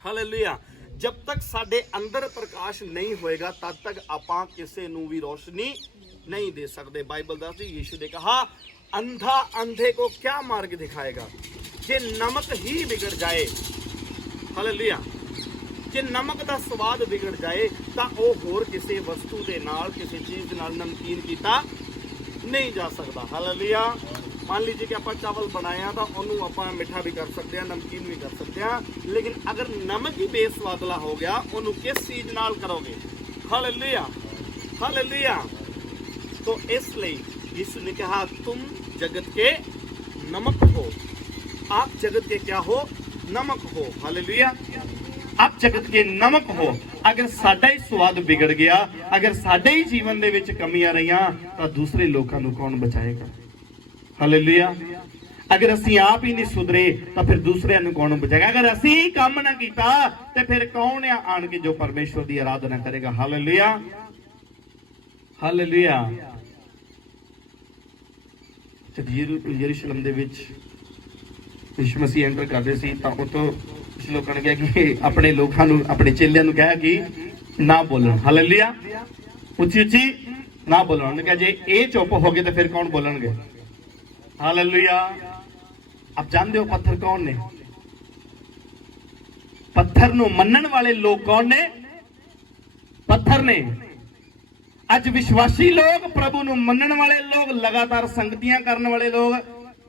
hallelujah. जब तक साडे अंदर प्रकाश नहीं होएगा तब तक आपां किसी नूं भी रोशनी नहीं दे सकते। बाइबल दसदी यीशु ने कहा, अंधा अंधे को क्या मार्ग दिखाएगा? जे नमक ही बिगड़ जाए, हालेलुया, जे नमक दा स्वाद बिगड़ जाए तां ओह होर किसी वस्तु दे नाल, किसी चीज़ दे नाल नमकीन कीता नहीं जा सकता। हालेलुया। मान लीजिए कि आप चावल बनाया तो उन्होंने आप मिठा भी कर सकते हैं, नमकीन भी कर सकते हैं, लेकिन अगर नमक ही बेसवादला हो गया उन्होंने किस चीज नाल करोगे? Hallelujah, hallelujah. तो इसलिए यीशु ने कहा, तुम जगत के नमक हो। आप जगत के क्या हो? नमक हो। हालेलुया। आप जगत के नमक हो। अगर साडा ही स्वाद बिगड़ गया, अगर साडे ही जीवन दे विच कमियां रहियां तो दूसरे लोगों को कौन बचाएगा? हालेलुया। अगर असीं आप ही नहीं सुधरे तो फिर दूसरे को कौन बचाएगा? अगर असीं ही काम ना कीता तो फिर कौन आण के जो परमेश्वर की आराधना करेगा? Hallelujah, hallelujah. जब यरूशलेम दे विच यीशु मसीह एंटर करते सी तां उतों कुछ लोगों ने कहा कि अपने लोगों नूं, अपने चेलियां नूं कहा कि ना बोलन। हालेलुया। उच्ची उच्ची ना बोलन। उन्होंने कहा जे ये चुप हो गए तो फिर कौन बोलणगे? हालेलुया। आप जानते हो पत्थर कौन ने? पत्थर नूं मनण वाले लोग कौन ने? पत्थर ने। अज विश्वासी लोग, प्रभु नूं मनण वाले लोग, लगातार संगतियां करने वाले लोग,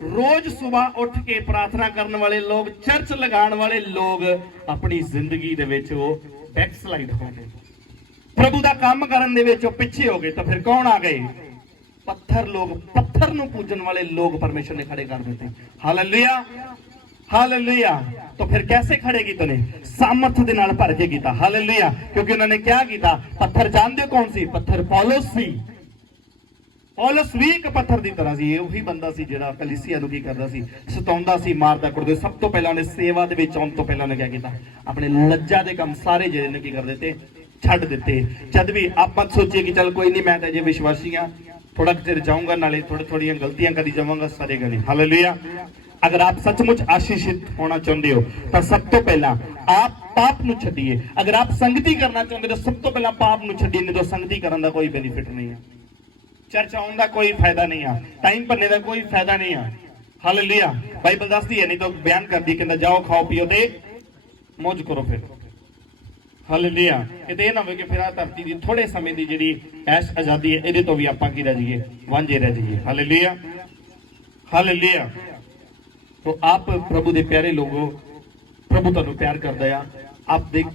रोज सुबह उठ के प्रार्थना करने वाले लोग, चर्च लगाने वाले लोग अपनी जिंदगी दे विच वो बैकस्लाइड हो गए, प्रभु दा काम करन दे विच पिछे हो गए। तो फिर कौन आ गए? पत्थर लोग, पत्थर नूं पूजन वाले लोग परमेश्वर ने खड़े कर देते। Hallelujah, hallelujah. तो फिर कैसे खड़े कीते ने? सामर्थ दे नाल भर के कीता। हालेलुया। क्योंकि उन्होंने क्या कीता? पत्थर जानते कौन सी? पत्थर पौलुस सी। पौलुस भी एक पत्थर की तरह सी। वही बंदा सी जिहड़ा कलीसिया नूं की करदा सी, सताउंदा सी, मारदा कुटदा। सब तो पहला उन्हें सेवा दे विच आउण तो पहला उन्हें क्या कीता? अपने लज्जा दे काम सारे ਜਿਹੜੇ ਨੇ ਕੀ ਕਰ ਦਿੱਤੇ? ਛੱਡ ਦਿੱਤੇ। जद भी आप मत सोचिए कि चल कोई नहीं, मैं तो अजे विश्वासी हाँ, थोड़ा चिर जाऊंगा, नाले थोड़ी थोड़ी गलतियां करी जाऊंगा, सरेगा नहीं। हालेलुया। अगर आप सचमुच आशीषित होना चाहते हो तो सब तो पहला आप पाप नूं छड्डिए। अगर आप संगति करना चाहते हो तो सब तो पहला पाप नूं छड्डिए, नहीं तो संगति करने का कोई बेनिफिट नहीं है। चर्च आने का कोई फायदा नहीं है, टाइम भरने का कोई फायदा नहीं है। हालेलुया। बाइबल दसदी है, नहीं तो बयान कर दी, कहता जाओ खाओ पियो ते मौज करो फिर। हालेलुया। किते ये ना हो कि फिर आ धरती की थोड़े समय की जिहड़ी ऐश आजादी है, इहदे तो भी आपां की रह जाइए, वांझे रह जाइए। Hallelujah, hallelujah. तो आप प्रभु के प्यारे लोगों, प्रभु तुहानूं प्यार करदा आ। आप देख,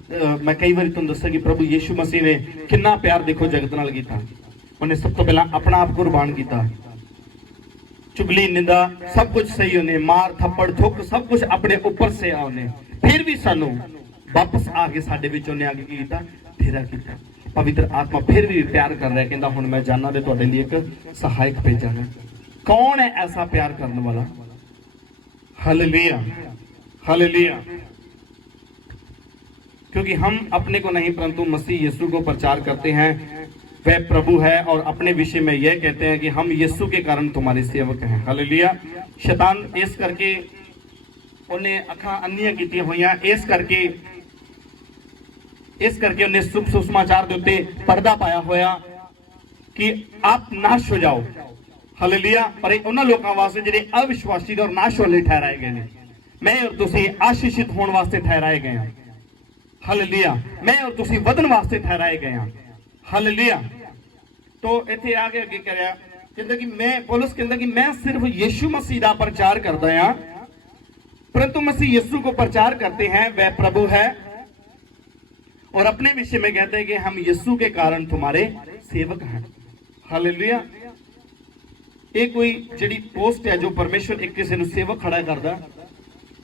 मैं कई बार तुहानूं दस्सिया कि प्रभु यीशु मसीह ने कितना प्यार देखो जगत नाल कीता। उन्हें सब तो पहला अपना आप कुर्बान किया। चुगली, निंदा सब कुछ सही, उन्हें मार थप्पड़ थुक सब कुछ अपने ऊपर से आ। उन्हें फिर भी सानू वापस आके साडे विच उन्हें आके कीता? फेरा कीता। पवित्र आत्मा फिर भी प्यार कर रहा है, कहता हुण मैं जाना ते तुहाडे लिए एक सहायक भेजांगा। कौन है ऐसा प्यार करने वाला? Hallelujah, hallelujah. क्योंकि हम अपने को नहीं परंतु मसीह यीशु को प्रचार करते हैं, वह प्रभु है, और अपने विषय में यह कहते हैं कि हम यीशु के कारण तुम्हारे सेवक हैं। हालेलुया। शैतान इस करके उन्हें अखां अन्नियां कीतियां होईयां, इस करके उन्हें शुभ सुसमाचार के उत्ते पर्दा पाया होया कि आप नाश हो जाओ। हालेलुया। पर उन्हां लोकां वास्ते जिहड़े अविश्वासी और नाश वाले ठहराए गए ने, मैं और तुसीं आशीषित होने वास्ते ठहराए गए हैं। हालेलुया। मैं और तुसीं वधन वास्ते ठहराए गए हैं। हालेलुया। तो इत्थे आगे अगे करया कहंदा कि मैं, पौलुस कहंदा कि मैं सिर्फ यीशु मसीह दा प्रचार करदा हां, परंतु मसीह यीशु को प्रचार करते हैं, वह प्रभु है, और अपने विषय में कहते हैं कि हम यीशु के कारण तुम्हारे सेवक हैं। हालेलुया। ये कोई जिहड़ी पोस्ट है जो परमेश्वर एक किसी नूं सेवक खड़ा करदा,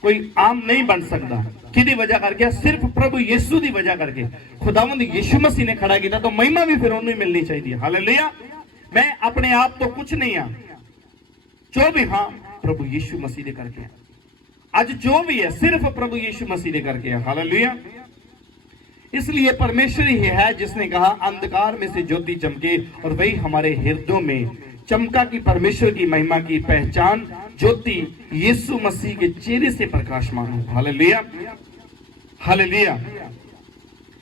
कोई आम नहीं बन सकता। किहदी वजह करके? सिर्फ प्रभु यीशु की वजह करके। खुदावंद यीशु मसीह ने खड़ा किया, तो महिमा भी फिर उन्हें मिलनी चाहिए। हालेलुया। मैं अपने आप तो कुछ नहीं हाँ, जो भी हाँ प्रभु यीशु मसीह ने करके है। आज जो भी है सिर्फ प्रभु यीशु मसीह ने करके है। हालेलुया। इसलिए परमेश्वर ही है जिसने कहा अंधकार में से ज्योति चमके, और वही हमारे हृदयों में चमका की परमेश्वर की महिमा की पहचान ज्योति यीशु मसीह के चेहरे से प्रकाशमान हो। Hallelujah, hallelujah.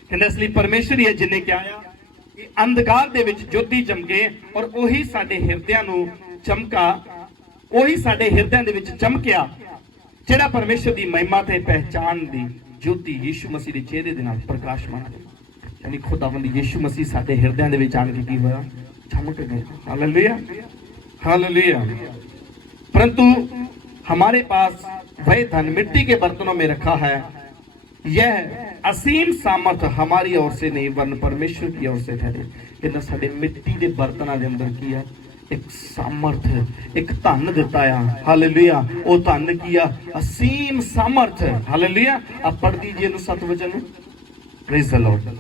कहते इसलिए परमेश्वर ही है जिन्हें क्या आया कि अंधकार दे विच ज्योति चमके, और वही साडे हिरदियां नूं चमका, वही साडे हिरदियां दे विच चमकिया, जेड़ा परमेश्वर की महिमा ते पहचान दी ज्योति यीशु मसीह के चेहरे दे नाल प्रकाशमान है। यानी खुदावंद यीशु मसीह साडे हिरदियां दे विच आण के की होया? चमक गए। Hallelujah, hallelujah. परंतु हमारे पास वह धन मिट्टी के बर्तनों में रखा है, यह असीम सामर्थ हमारी ओर से नहीं वरन परमेश्वर की ओर से ठहरे। कहना साडे मिट्टी के बर्तनों के अंदर की है एक सामर्थ, एक धन दिता है। हालेलुया। वो धन की असीम सामर्थ। हालेलुया। आप पढ़ दीजिए 7 वचन। Praise the Lord.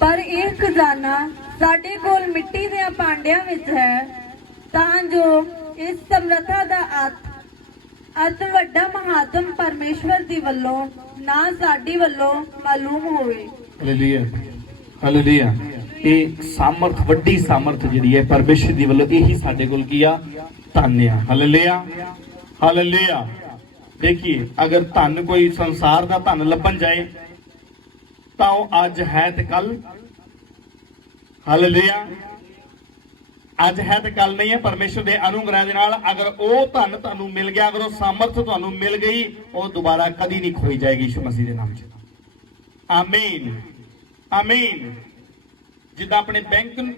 पर ਇਹ ਖਜ਼ਾਨਾ ਸਾਡੇ ਕੋਲ ਮਿੱਟੀ ਦੇ ਭਾਂਡਿਆਂ ਵਿੱਚ ਹੈ, ਤਾਂ ਜੋ ਇਸ ਸਮਰੱਥਾ ਦਾ ਅਤ ਵੱਡਾ ਮਹਾਤਮ ਪਰਮੇਸ਼ਵਰ ਦੀ ਵੱਲੋਂ ਨਾ ਸਾਡੀ ਵੱਲੋਂ ਮਾਲੂਮ ਹੋਵੇ। Hallelujah, hallelujah. ये सामर्थ, वड्डी सामर्थ जिहड़ी है परमेश्वर दी वल्लों, यही साडे कोल की आ? धन आ। Hallelujah, hallelujah. देखिए अगर धन कोई संसार दा धन लभन जाए तो अज है तो कल, हालेलुया, अज है तो कल नहीं है। परमेश्वर के अनुग्रह के नाल अगर वो धन तुहानू मिल गया, अगर वो सामर्थ तुहानू मिल गई, वो दोबारा कदी नहीं खोई जाएगी यीशु मसीह के नाम च। आमीन, आमीन। जिद्दां अपने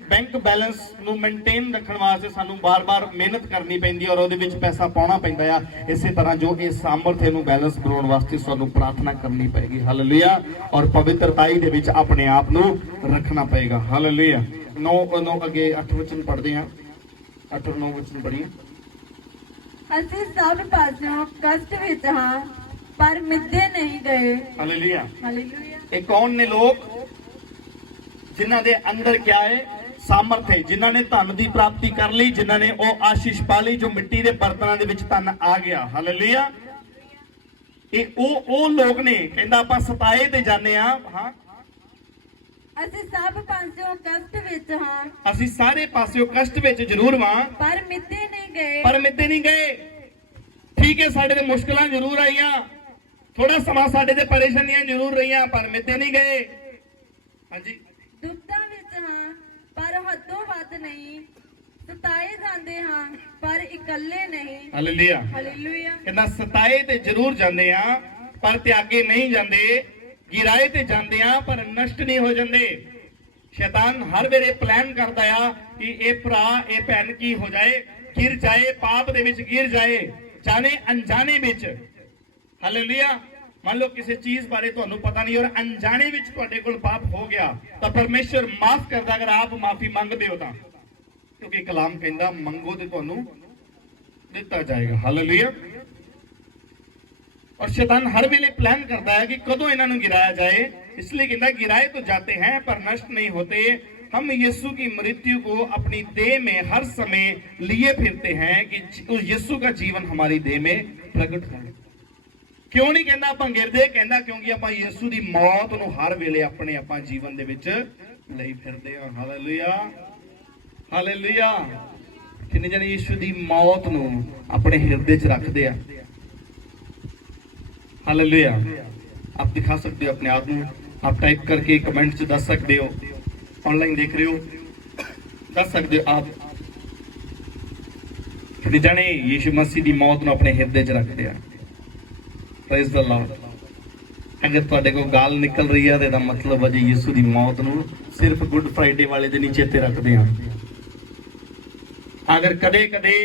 बैंक बैलेंस नू मेनटेन रखने वास्ते सानू बार बार मेहनत करनी पैंदी और उहदे विच पैसा पाउणा पैंदा आ, इसे तरह जो ये सामर्थ्य नू बैलेंस बनाउण वास्ते सानू प्रार्थना करनी पएगी। हालेलुया। और पवित्रताई दे विच अपने आप नू रखना पएगा। हालेलुया। 9 अगे 8 वचन पढ़दे हां। 8 और 9 वचन पढ़िए। ਅਸੀਂ ਸਭ ਪਾਸਿਓਂ ਕਸ਼ਟ ਵਿੱਚ ਹਾਂ ਪਰ ਮਿੱਧੇ ਨਹੀਂ ਗਏ। हालेलुया। ਹਾਲੇਲੂਇਆ। ये कौन ने लोग जिन्हां दे अंदर क्या है? सामर्थ है, जिन्हां ने धन की प्राप्ति कर ली, जिन्हां ने वो आशीष पा ली, जो मिट्टी के बर्तनों के विच धन आ गया। हालेलुया। ये ओ लोग ने कहंदा आपां सताए ते जाने आ। हां, ਅਸੀਂ ਸਭ ਪਾਸਿਓਂ ਕਸ਼ਟ ਵਿੱਚ ਹਾਂ ਅਸੀਂ ਸਾਰੇ ਪਾਸਿਓਂ ਕਸ਼ਟ ਵਿੱਚ ਜ਼ਰੂਰ ਵਾਂ ਪਰ ਮਿੱਧੇ ਨਹੀਂ ਗਏ। ਪਰ ਮਿੱਧੇ ਨਹੀਂ ਗਏ। ਠੀਕ ਹੈ, ਸਾਡੇ ਤੇ ਮੁਸ਼ਕਲਾਂ ਜ਼ਰੂਰ ਆਈਆਂ, ਥੋੜਾ ਸਮਾਂ ਸਾਡੇ ਤੇ ਪਰੇਸ਼ਾਨੀਆਂ ਜ਼ਰੂਰ ਰਹੀਆਂ, ਪਰ ਮਿੱਧੇ ਨਹੀਂ ਗਏ। ਹਾਂਜੀ। ਦੁੱਖਾਂ ਵਿੱਚ ਹਾਂ ਪਰ ਹੱਦੋਂ ਵੱਧ ਨਹੀਂ, ਸਤਾਏ ਜਾਂਦੇ ਹਾਂ ਪਰ ਇਕੱਲੇ ਨਹੀਂ। Hallelujah, hallelujah. ਕਹਿੰਦਾ ਸਤਾਏ ਤੇ ਜ਼ਰੂਰ ਜਾਂਦੇ ਆ ਪਰ ਤਿਆਗੇ ਨਹੀਂ ਜਾਂਦੇ, गिराए ते जाते हैं पर नष्ट नहीं हो जाते। शैतान हर वेले प्लान करता है कि ये भरा ये भैन की हो जाए, गिर जाए, पाप दे विच गिर जाए, जाने अनजाने विच। हालेलुया। मान लो किसी चीज बारे तुहानू पता नहीं और अनजाने विच तुहाडे कोल पाप हो गया तो परमेश्वर माफ करता अगर आप माफी मंगदे हो तां, क्योंकि कलाम कहंदा मंगो ते तुहानू दिता जाएगा। हालेलुया। और शैतान हर वेले प्लान करता है कि कदों इन्हों गिराया जाए, इसलिए कहता गिराए तो जाते हैं पर नष्ट नहीं होते। हम यीशु की मृत्यु को अपनी देह में हर समय लिए फिरते हैं कि उस यीशु का जीवन हमारी देह में प्रगट हो। क्यों नहीं कहता आप गिरदे, कहता क्योंकि आप यीशु की मौत नूं हर वेले अपने आप जीवन दे विच ਲਈ ਫਿਰਦੇ ਹਾਂ। Hallelujah, hallelujah. ਕਿੰਨੇ ਜਣੇ ਯੀਸ਼ੂ ਦੀ ਮੌਤ ਨੂੰ ਆਪਣੇ ਹਿਰਦੇ 'ਚ ਰੱਖਦੇ ਆ? हालेलुया। आप दिखा सकते हो अपने आप में, आप टाइप करके कमेंट च दस सकते हो, ऑनलाइन देख रहे हो दस सकते हो आप कि जाने यीशु मसीह की मौत को अपने हिरदे च रखते हैं। Praise the Lord. अगर तुहाडे कोल गाल निकल रही है तो मतलब अजे यीशु की मौत को सिर्फ गुड फ्राइडे वाले दिन ही चेते रखते हैं। अगर कदे कदे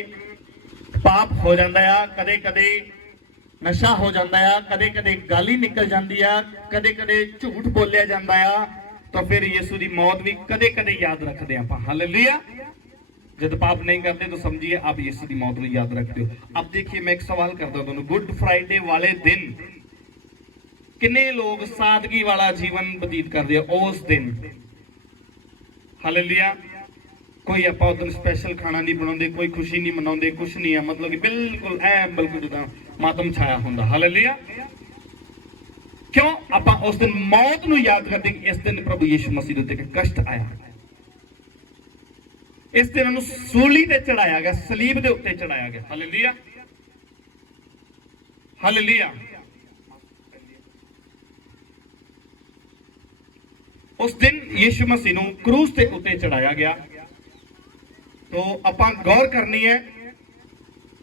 पाप हो जाता है, कदे कदे नशा हो जाता है, कदे कदे गाली निकल जाती है, कदे कदे झूठ बोलिया जाता है, तो फिर यीशु की मौत भी कदे कदे याद रखते हैं। हालेलुया। जब पाप नहीं करते तो समझिए आप यीशु की मौत को याद रखते हो। अब देखिए मैं एक सवाल करता हूं, गुड फ्राइडे वाले दिन किन्ने लोग सादगी वाला जीवन व्यतीत करते हैं उस दिन? हालेलुया। कोई आप उस स्पैशल खाना नहीं बनाते, कोई खुशी नहीं मनाते, कुछ नहीं है, मतलब कि बिल्कुल बिल्कुल मातम छाया होंदा। हालेलुया। क्यों आप उस दिन मौत नूं याद करते कि इस दिन प्रभु यीशु मसीह दे उत्ते कष्ट आया, इस दिन उन्हें सूली ते चढ़ाया गया, सलीब दे उत्ते चढ़ाया गया। Hallelujah, hallelujah. उस दिन यीशु मसीह नूं क्रूस ते उत्ते चढ़ाया गया। तो आपां गौर करनी है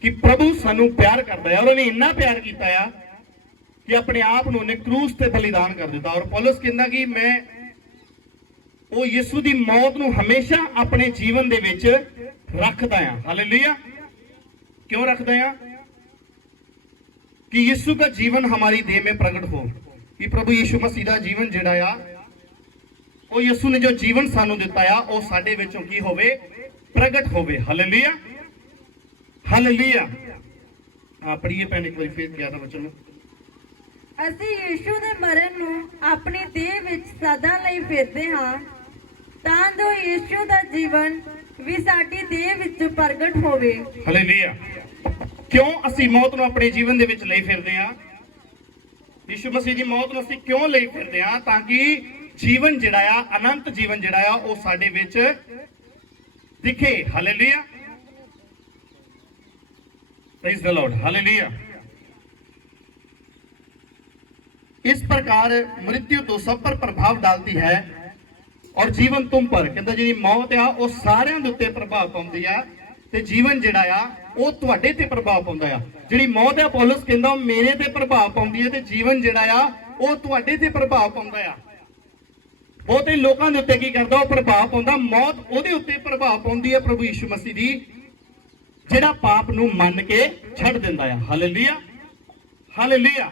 कि प्रभु सानू प्यार करता है और उन्हें इन्ना प्यार किया है कि अपने आप नूं उन्हें क्रूस ते बलिदान कर दिता। और पौलुस कहंदा कि मैं वो यीशु दी मौत नूं हमेशा अपने जीवन दे विच रखदा हां। हालेलुया। क्यों रखदा हां? कि यीशु का जीवन हमारी देह में प्रकट हो, कि प्रभु यीशु मसीह दा जीवन जिहड़ा आ वो यीशु ने जो जीवन सानू दिता आ वो साडे विचों की होवे, प्रगट होवे। Hallelujah, hallelujah. पढ़िए भैन एक बार फिर 11 वचन। ਅਸੀਂ ਯੀਸ਼ੂ ਦੇ ਮਰਨ ਨੂੰ ਆਪਣੀ ਦੇਹ ਵਿੱਚ ਸਦਾ ਲਈ ਫਿਰਦੇ ਹਾਂ ਤਾਂ ਜੋ ਯੀਸ਼ੂ ਦਾ ਜੀਵਨ ਵੀ ਸਾਡੀ ਦੇਹ ਵਿੱਚ ਪ੍ਰਗਟ ਹੋਵੇ। ਹਾਲੇਲੂਇਆ। ਕਿਉਂ ਅਸੀਂ ਮੌਤ ਨੂੰ ਆਪਣੇ ਜੀਵਨ ਦੇ ਵਿੱਚ ਲਈ ਫਿਰਦੇ ਹਾਂ? ਯੀਸ਼ੂ ਮਸੀਹ ਦੀ ਮੌਤ ਨੂੰ ਅਸੀਂ ਕਿਉਂ ਲਈ ਫਿਰਦੇ ਹਾਂ? ਤਾਂ ਕਿ ਜੀਵਨ ਜਿਹੜਾ ਆ, ਅਨੰਤ ਜੀਵਨ ਜਿਹੜਾ ਆ ਉਹ ਸਾਡੇ ਵਿੱਚ दिखे। Hallelujah, praise the Lord. Hallelujah. इस प्रकार मृत्यु तो सब पर प्रभाव डालती है और जीवन तुम पर, कहता जी मौत आ वो सारिਆਂ ਦੇ ਉੱਤੇ ਪ੍ਰਭਾਵ ਪਾਉਂਦੀ ਆ ਤੇ ਜੀਵਨ ਜਿਹੜਾ ਆ ਉਹ ਤੁਹਾਡੇ ਤੇ ਪ੍ਰਭਾਵ ਪਾਉਂਦਾ ਆ। ਜਿਹੜੀ ਮੌਤ ਆ ਪੌਲਸ ਕਹਿੰਦਾ ਮੇਰੇ ਤੇ ਪ੍ਰਭਾਵ ਪਾਉਂਦੀ ਹੈ ਤੇ ਜੀਵਨ ਜਿਹੜਾ ਆ ਉਹ ਤੁਹਾਡੇ ਤੇ ਪ੍ਰਭਾਵ ਪਾਉਂਦਾ ਆ। ਬਹੁਤੇ ਲੋਕਾਂ ਦੇ ਉੱਤੇ ਕੀ ਕਰਦਾ ਉਹ ਪ੍ਰਭਾਵ ਪਾਉਂਦਾ, ਮੌਤ ਉਹਦੇ ਉੱਤੇ ਪ੍ਰਭਾਵ ਪਾਉਂਦੀ ਹੈ ਪ੍ਰਭੂ ਯੀਸ਼ੂ ਮਸੀਹ ਦੀ, ਜਿਹੜਾ ਪਾਪ ਨੂੰ ਮੰਨ ਕੇ ਛੱਡ ਦਿੰਦਾ ਆ। Hallelujah, hallelujah.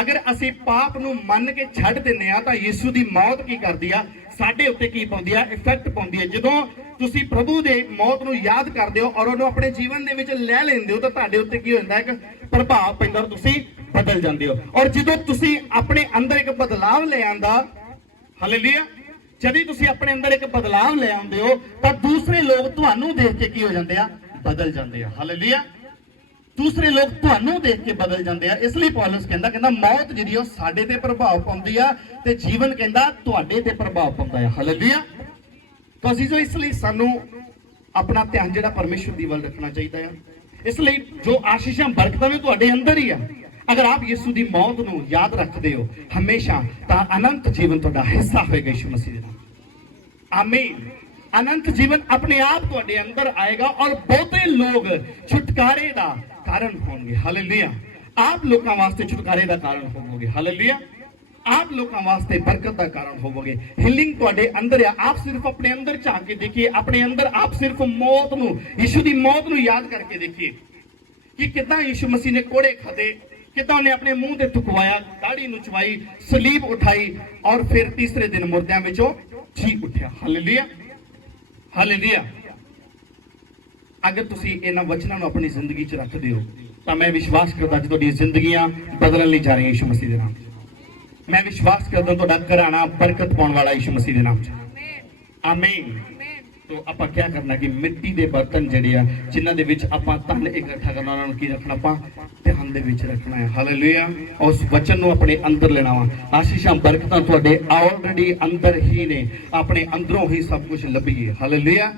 ਅਗਰ ਅਸੀਂ ਪਾਪ ਨੂੰ ਮੰਨ ਕੇ ਛੱਡ ਦਿੰਨੇ ਆ ਤਾਂ ਯੀਸ਼ੂ ਦੀ ਮੌਤ ਕੀ ਕਰਦੀ ਆ? ਸਾਡੇ ਉੱਤੇ ਕੀ ਪਾਉਂਦੀ ਆ? ਇਫੈਕਟ ਪਾਉਂਦੀ ਹੈ। ਜਦੋਂ ਤੁਸੀਂ ਪ੍ਰਭੂ ਦੇ ਮੌਤ ਨੂੰ ਯਾਦ ਕਰਦੇ ਹੋ ਔਰ ਉਹਨੂੰ ਆਪਣੇ ਜੀਵਨ ਦੇ ਵਿੱਚ ਲੈ ਲੈਂਦੇ ਹੋ ਤਾਂ ਤੁਹਾਡੇ ਉੱਤੇ ਕੀ ਹੋ ਜਾਂਦਾ? ਇੱਕ ਪ੍ਰਭਾਵ ਪੈਂਦਾ, ਤੁਸੀਂ ਬਦਲ ਜਾਂਦੇ ਹੋ। ਔਰ ਜਦੋਂ ਤੁਸੀਂ ਆਪਣੇ ਅੰਦਰ ਇੱਕ ਬਦਲਾਵ ਲੈ ਆਂਦਾ, ਹਾਲੇਲੂਇਆ, जदि तुसी अपने अंदर एक बदलाव ले आउंदे हो तो दूसरे लोग तुहानू देख के की हो जाते हैं? बदल जाते हैं। हालेलुया। दूसरे लोग तुहानू देख के बदल जाते हैं। इसलिए पौलुस कहंदा मौत जिहड़ी ओ साडे ते प्रभाव पाउंदी आ ते जीवन कहंदा तुहाडे ते प्रभाव पाउंदा है। हालेलुया। तो असीजो इसलिए सानू अपना ध्यान जिहड़ा परमेश्वर दी वल रखना चाहिए है। इसलिए जो आशीषां बरकतां ने तुहाडे अंदर ही आ, अगर आप यीशु की मौत को याद रखते हो हमेशा तो अनंत जीवन तुहाडा हिस्सा होएगा यीशु मसीह दा। आमीन। अनंत जीवन अपने आप तुहाडे अंदर आएगा और बहुते लोग छुटकारे का कारण होंगे। हालेलुया। आप लोगों वास्ते छुटकारे का कारण होवोगे। हालेलुया। आप लोगों वास्ते बरकत का कारण होवोगे। हीलिंग तुहाडे अंदर है। आप सिर्फ अपने अंदर झांक के देखिए, अपने अंदर आप सिर्फ मौत नूं, यीशु की मौत नूं याद करके देखिए कि कितना यीशु मसीह ने कोड़े खाधे, कितना उन्हें अपने मुंह से थुकवाया, दाढ़ी नुचवाई, सलीब उठाई और फिर तीसरे दिन मुर्दियां विचों जी उठा। Hallelujah, hallelujah. अगर तुसी इन्हां वचनां नूं अपनी जिंदगी च रखदे हो ਤਾਂ ਮੈਂ ਵਿਸ਼ਵਾਸ ਕਰਦਾ ਅੱਜ ਤੁਹਾਡੀਆਂ ਜ਼ਿੰਦਗੀਆਂ ਬਦਲਣ ਲਈ ਜਾ ਰਹੀਆਂ ਯਿਸੂ ਮਸੀਹ ਦੇ ਨਾਮ 'ਚ। ਮੈਂ ਵਿਸ਼ਵਾਸ ਕਰਦਾ ਤੁਹਾਡਾ ਘਰਾਣਾ ਬਰਕਤ ਪਾਉਣ ਵਾਲਾ ਯਿਸੂ ਮਸੀਹ ਦੇ ਨਾਮ 'ਚ। ਆਮੀਨ। तो ਆਪਾਂ क्या करना कि मिट्टी ਦੇ ਬਰਤਨ ਜਿਹੜੇ ਆ ਜਿਨ੍ਹਾਂ ਦੇ ਵਿੱਚ ਆਪਾਂ ਧਨ ਇਕੱਠਾ ਕਰਨਾ ਉਹਨਾਂ ਨੂੰ ਕੀ ਰੱਖਣਾ ਆਪਾਂ ਧਿਆਨ ਦੇ ਵਿੱਚ ਰੱਖਣਾ ਹੈ। ਹਾਲੇਲੂਇਆ। ਉਸ ਵਚਨ ਨੂੰ ਆਪਣੇ ਅੰਦਰ ਲੈਣਾ ਵਾ। ਆਸ਼ੀਸ਼ਾਂ ਬਰਕਤਾਂ ਤੁਹਾਡੇ ਆਲਰੇਡੀ ਅੰਦਰ ਹੀ ਨੇ, ਆਪਣੇ ਅੰਦਰੋਂ ਹੀ ਸਭ ਕੁਝ ਲੱਭੀਏ। Hallelujah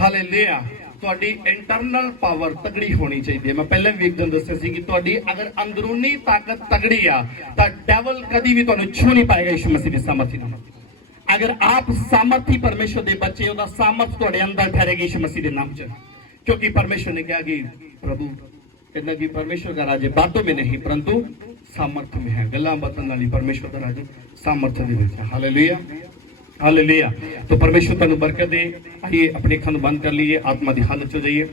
hallelujah. ਤੁਹਾਡੀ ਇੰਟਰਨਲ ਪਾਵਰ ਤਗੜੀ ਹੋਣੀ ਚਾਹੀਦੀ ਹੈ। ਮੈਂ ਪਹਿਲਾਂ ਵੀ ਇੱਕ ਦਿਨ ਦੱਸਿਆ ਸੀ ਕਿ ਤੁਹਾਡੀ ਅਗਰ ਅੰਦਰੂਨੀ ਤਾਕਤ ਤਗੜੀ ਆ ਤਾਂ ਡੈਵਲ ਕਦੀ ਵੀ ਤੁਹਾਨੂੰ ਛੂ ਨਹੀਂ ਪਾਏਗਾ ਯਿਸੂ ਮਸੀਹ ਦੀ ਸਮਰਥੀ ਨਾਲ। अगर आप सामर्थी परमेश्वर के बच्चे हो सामर्थ थोड़े अंदर ठहरेगी यीशु मसीह के नाम च, क्योंकि परमेश्वर ने कहा कि प्रभु कहना कि परमेश्वर का राज्य बातों में नहीं परंतु सामर्थ्य में है। गल्लां बातां नाल ही परमेश्वर का राज्य सामर्थ्य दे विच है। Hallelujah hallelujah. तो परमेश्वर तुहानू बरकत दे। आइए अपने अखां नूं बंद कर लीजिए, आत्मा की हालत हो जाइए।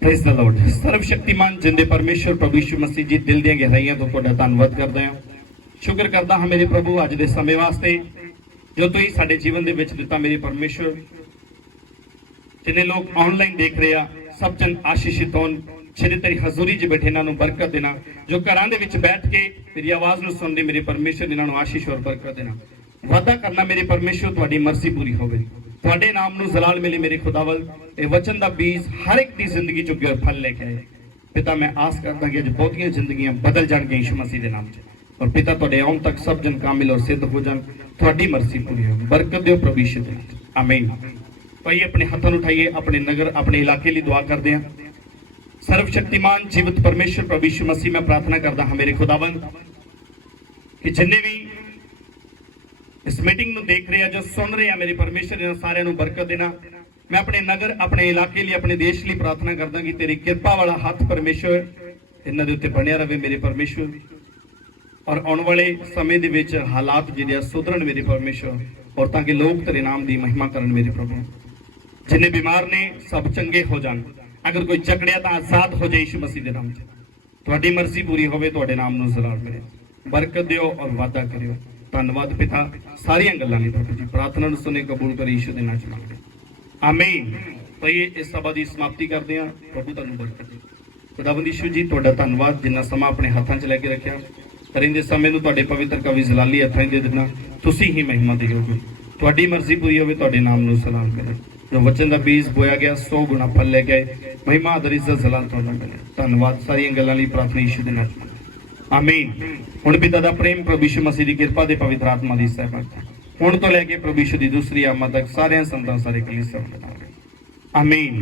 Praise the Lord. सर्वशक्तिमान जिंदे परमेश्वर प्रभु यीशु मसीह जी दिल दी गहराइयां तो तुहाडा धन्नवाद करदा हां। शुक्र करदा हां मेरे प्रभु अज दे समय वास्ते जो तुसीं साडे जीवन दे विच दित्ता मेरे परमेश्वर। जिन्ने लोग ऑनलाइन देख रहे आ सब जन आशीषित होण। श्री तेरी हजूरी च बैठे इन्हां नूं बरकत देना। जो घरां दे विच बैठ के तेरी आवाज़ नूं सुणदे मेरे परमेश्वर इन्हां नूं आशीष और बरकत देना। वादा करना मेरे परमेश्वर तुहाडी मर्जी पूरी होवे, तुहाडे नाम नूं जलाल मिले मेरे खुदावल। इह वचन दा बीज हर एक दी जिंदगी चों गिर फल लेके आए। पिता मैं आस करदा कि अज बहुतियां जिंदगियां बदल जाणगीਆਂ यीशु मसीह दे नाम च। और पिता तुहाडे आउण तक सब जन कामिल और सिद्ध हो जान, तुहाडी मर्जी पूरी हो। बरकत दिओ प्रभु यीशु दे नाम। आमीन। भाई अपने हाथों उठाइए, अपने नगर अपने इलाके लिए दुआ करते हैं। सर्वशक्तिमान जीवित परमेश्वर प्रभु यीशु मसीह मैं प्रार्थना करता हाँ मेरे खुदावंद कि जिन्ने भी इस मीटिंग ਨੂੰ देख रहे हैं जो सुन रहे हैं मेरे परमेश्वर इन्हां सारिਆਂ ਨੂੰ बरकत देना। मैं अपने नगर अपने इलाके लिए अपने देश लिए प्रार्थना करता कि तेरी कृपा वाला हाथ परमेश्वर इन्हां दे उत्ते बनਿਆ रहे मेरे परमेश्वर। और आने वाले समय दे विच हालात जिहड़े सुधरन मेरे परमेश्वर, और ताकि लोग तेरे नाम की महिमा करन मेरे प्रभु। जिन्हें बीमार ने सब चंगे हो जान, अगर कोई जकड़िया तो आजाद हो जाए यीशु मसीह के नाम च। तुहाडी मर्जी पूरी होवे, तुहाडे नाम नूं जलाल मिले। बरकत दिओ और वादा करियो। धन्नवाद पिता सारियां गल्लां लई प्रभु जी। प्रार्थना नूं सुने कबूल करे यीशु दे नाम च मंगदे आमीन। तो ये इस सभा की समाप्ति करते हैं। प्रभु तुहानूं बरकत दे। खुदावंद यीशु जी तुहाडा धन्नवाद जिन्ना समा अपने हाथां च लैके रखिया। करिंदे समय नूं तुहाडे पवित्र कवि जलाली हत्थां दे देना। तुसीं ही महिमा दिओगे, तुहाडी मर्जी पूरी होवे, तुहाडे नाम नूं सलाम करे। जो वचन दा बीज बोया गया 100 गुना फल ले गए। महिमा आदर इज्जत जलाल तुहाडा मिले। धन्नवाद सारियां गल्लां लई प्रार्थना यीशु दे नाम च आमीन। हुण पिता दा प्रेम प्रभु यीशु मसीह दी किरपा दे पवित्र आत्मा दी सहभागिता हुण तो लैके प्रभु यीशु दी दूसरी आमद तक सारियां संतां सारे कलीसिया आमीन।